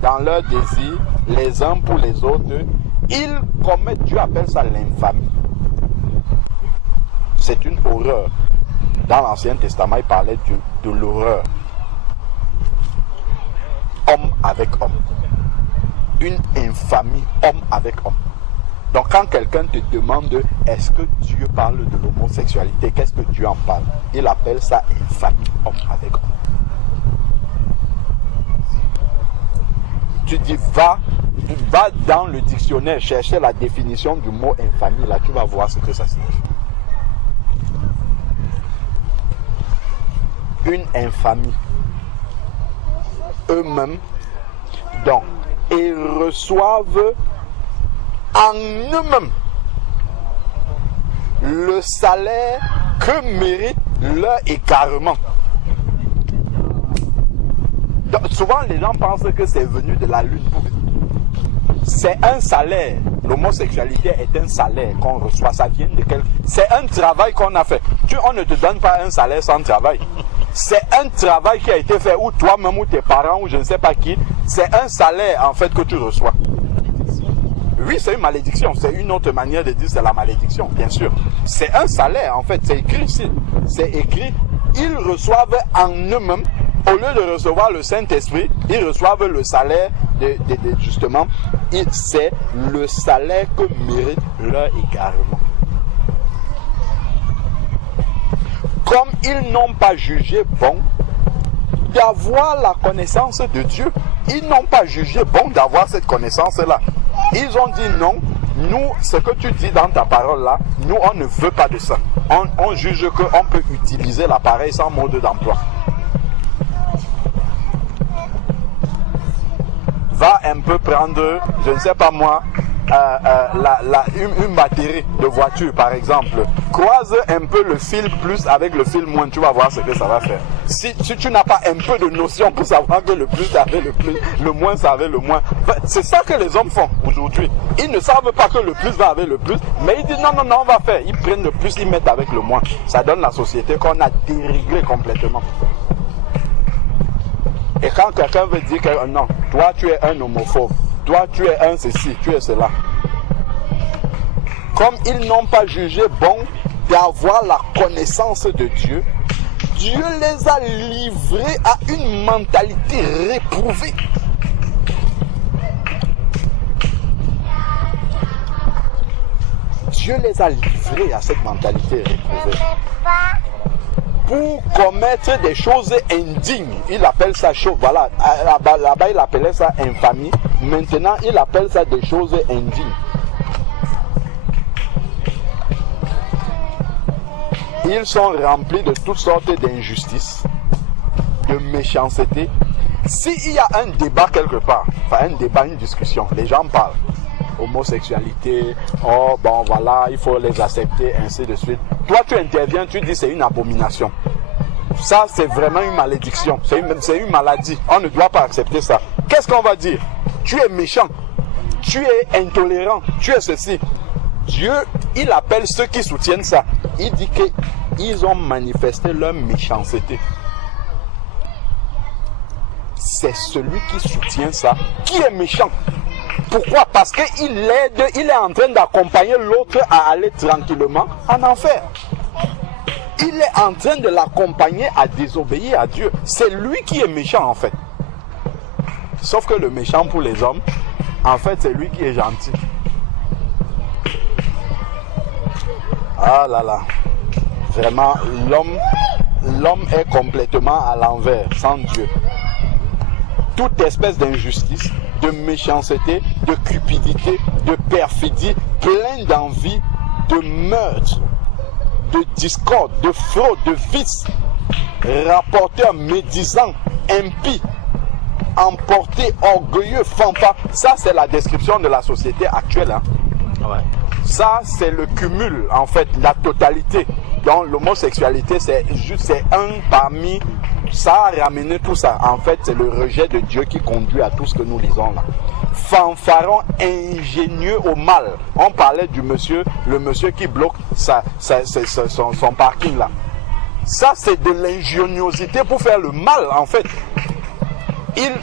dans leurs désirs, les uns pour les autres. Ils commettent, Dieu appelle ça l'infamie. C'est une horreur. Dans l'Ancien Testament, il parlait de l'horreur. Homme avec homme. Une infamie, homme avec homme. Donc quand quelqu'un te demande est-ce que Dieu parle de l'homosexualité, qu'est-ce que Dieu en parle? Il appelle ça infamie, homme avec homme. Tu dis va dans le dictionnaire chercher la définition du mot infamie, là tu vas voir ce que ça signifie. Une infamie. Eux-mêmes, donc, ils reçoivent en eux-mêmes le salaire que mérite leur égarement. Donc, souvent, les gens pensent que c'est venu de la lune. C'est un salaire. L'homosexualité est un salaire qu'on reçoit. Ça vient de quelque... C'est un travail qu'on a fait. On ne te donne pas un salaire sans travail. C'est un travail qui a été fait, ou toi-même, ou tes parents, ou je ne sais pas qui. C'est un salaire, en fait, que tu reçois. Oui, c'est une malédiction. C'est une autre manière de dire c'est la malédiction, bien sûr. C'est un salaire, en fait. C'est écrit ici. C'est écrit. Ils reçoivent en eux-mêmes, au lieu de recevoir le Saint-Esprit, ils reçoivent le salaire justement. C'est le salaire que mérite leur égarement. Comme ils n'ont pas jugé bon d'avoir la connaissance de Dieu, ils n'ont pas jugé bon d'avoir cette connaissance-là. Ils ont dit non, Nous, ce que tu dis dans ta parole là, nous, on ne veut pas de ça. On juge qu'on peut utiliser l'appareil sans mode d'emploi. Va un peu prendre, je ne sais pas moi, une batterie de voiture par exemple. Croise un peu le fil plus avec le fil moins, tu vas voir ce que ça va faire. Si tu n'as pas un peu de notion pour savoir que le plus avec le plus, le moins ça avec le moins, c'est ça que les hommes font aujourd'hui. Ils ne savent pas que le plus va avec le plus, mais ils disent non, on va faire. Ils prennent le plus, ils mettent avec le moins. Ça donne la société qu'on a déréglée complètement. Et quand quelqu'un veut dire que non, toi tu es un homophobe, toi tu es un ceci, tu es cela. Comme ils n'ont pas jugé bon d'avoir la connaissance de Dieu, Dieu les a livrés à une mentalité réprouvée. Dieu les a livrés à cette mentalité réprouvée. Pour commettre des choses indignes. Il appelle ça chose, voilà, là-bas il appelait ça infamie. Maintenant il appelle ça des choses indignes. Ils sont remplis de toutes sortes d'injustices, de méchanceté. S'il y a un débat quelque part, enfin un débat, une discussion, les gens parlent. Homosexualité, oh bon voilà, il faut les accepter, ainsi de suite. Toi tu interviens, tu dis c'est une abomination. Ça c'est vraiment une malédiction, c'est une maladie. On ne doit pas accepter ça. Qu'est-ce qu'on va dire? Tu es méchant, tu es intolérant, tu es ceci. Dieu, il appelle ceux qui soutiennent ça. Il dit qu'ils ont manifesté leur méchanceté. C'est celui qui soutient ça qui est méchant. Pourquoi? Parce qu'il l'aide, il est en train d'accompagner l'autre à aller tranquillement en enfer. Il est en train de l'accompagner à désobéir à Dieu. C'est lui qui est méchant en fait. Sauf que le méchant pour les hommes, en fait c'est lui qui est gentil. Ah là là. Vraiment, l'homme est complètement à l'envers, sans Dieu. Toute espèce d'injustice, de méchanceté, de cupidité, de perfidie, plein d'envie, de meurtre, de discorde, de fraude, de vice, rapporteur, médisant, impie, emporté, orgueilleux, fanfare. Ça, c'est la description de la société actuelle. Hein. Ouais. Ça, c'est le cumul, en fait, la totalité. Donc, l'homosexualité, c'est un parmi... Ça a ramené tout ça. En fait, c'est le rejet de Dieu qui conduit à tout ce que nous lisons là. Fanfaron ingénieux au mal. On parlait du monsieur, le monsieur qui bloque son parking là. Ça, c'est de l'ingéniosité pour faire le mal, en fait. Il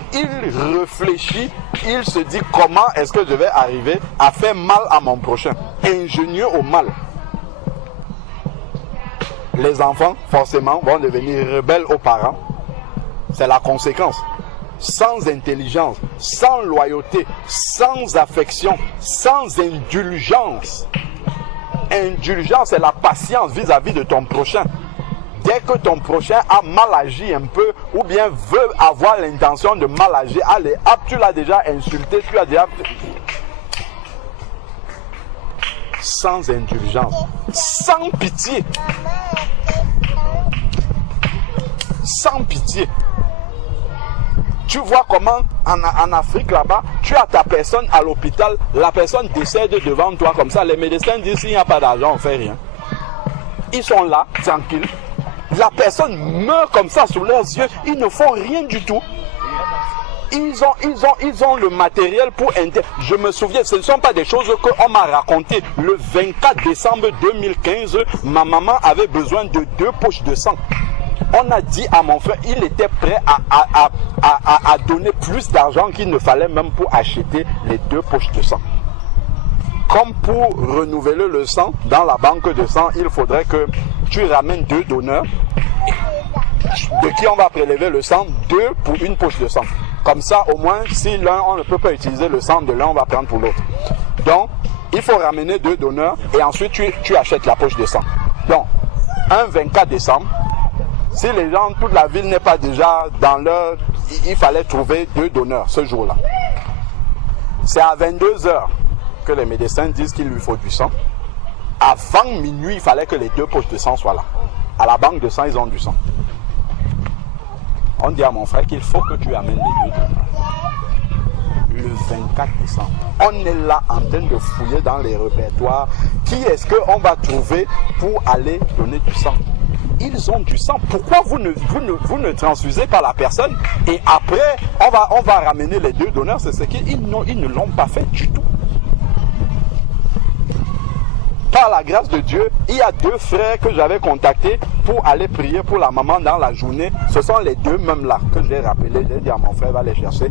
réfléchit, il se dit comment est-ce que je vais arriver à faire mal à mon prochain. Ingénieux au mal. Les enfants, forcément, vont devenir rebelles aux parents. C'est la conséquence. Sans intelligence, sans loyauté, sans affection, sans indulgence. Indulgence, c'est la patience vis-à-vis de ton prochain. Dès que ton prochain a mal agi un peu, ou bien veut avoir l'intention de mal agir, allez, hop, tu l'as déjà insulté, tu l'as déjà... Sans indulgence, sans pitié. Sans pitié. Tu vois comment en Afrique là-bas, tu as ta personne à l'hôpital, la personne décède devant toi comme ça. Les médecins disent s'il n'y a pas d'argent, on ne fait rien. Ils sont là, tranquilles. La personne meurt comme ça sous leurs yeux, ils ne font rien du tout. Ils ont le matériel pour... Je me souviens, ce ne sont pas des choses qu'on m'a racontées. Le 24 décembre 2015, ma maman avait besoin de 2 poches de sang. On a dit à mon frère, il était prêt à donner plus d'argent qu'il ne fallait même pour acheter les 2 poches de sang. Comme pour renouveler le sang, dans la banque de sang, il faudrait que tu ramènes 2 donneurs de qui on va prélever le sang, 2 pour une poche de sang. Comme ça, au moins, si l'un, on ne peut pas utiliser le sang de l'un, on va prendre pour l'autre. Donc, il faut ramener 2 donneurs et ensuite tu achètes la poche de sang. Donc, un 24 décembre, si les gens, toute la ville n'est pas déjà dans leur... Il fallait trouver 2 donneurs ce jour-là. C'est à 22 h. que les médecins disent qu'il lui faut du sang. Avant minuit, il fallait que les 2 poches de sang soient là. À la banque de sang, ils ont du sang. On dit à mon frère qu'il faut que tu amènes les 2 donneurs. Le 24 décembre. On est là en train de fouiller dans les répertoires. Qui est-ce qu'on va trouver pour aller donner du sang? Ils ont du sang. Pourquoi vous ne transfusez pas la personne et après, on va ramener les 2 donneurs? C'est ce qu'ils ne l'ont pas fait du tout. Par la grâce de Dieu, il y a 2 frères que j'avais contactés pour aller prier pour la maman dans la journée. Ce sont les 2 mêmes là que j'ai rappelé. J'ai dit à mon frère, va les chercher.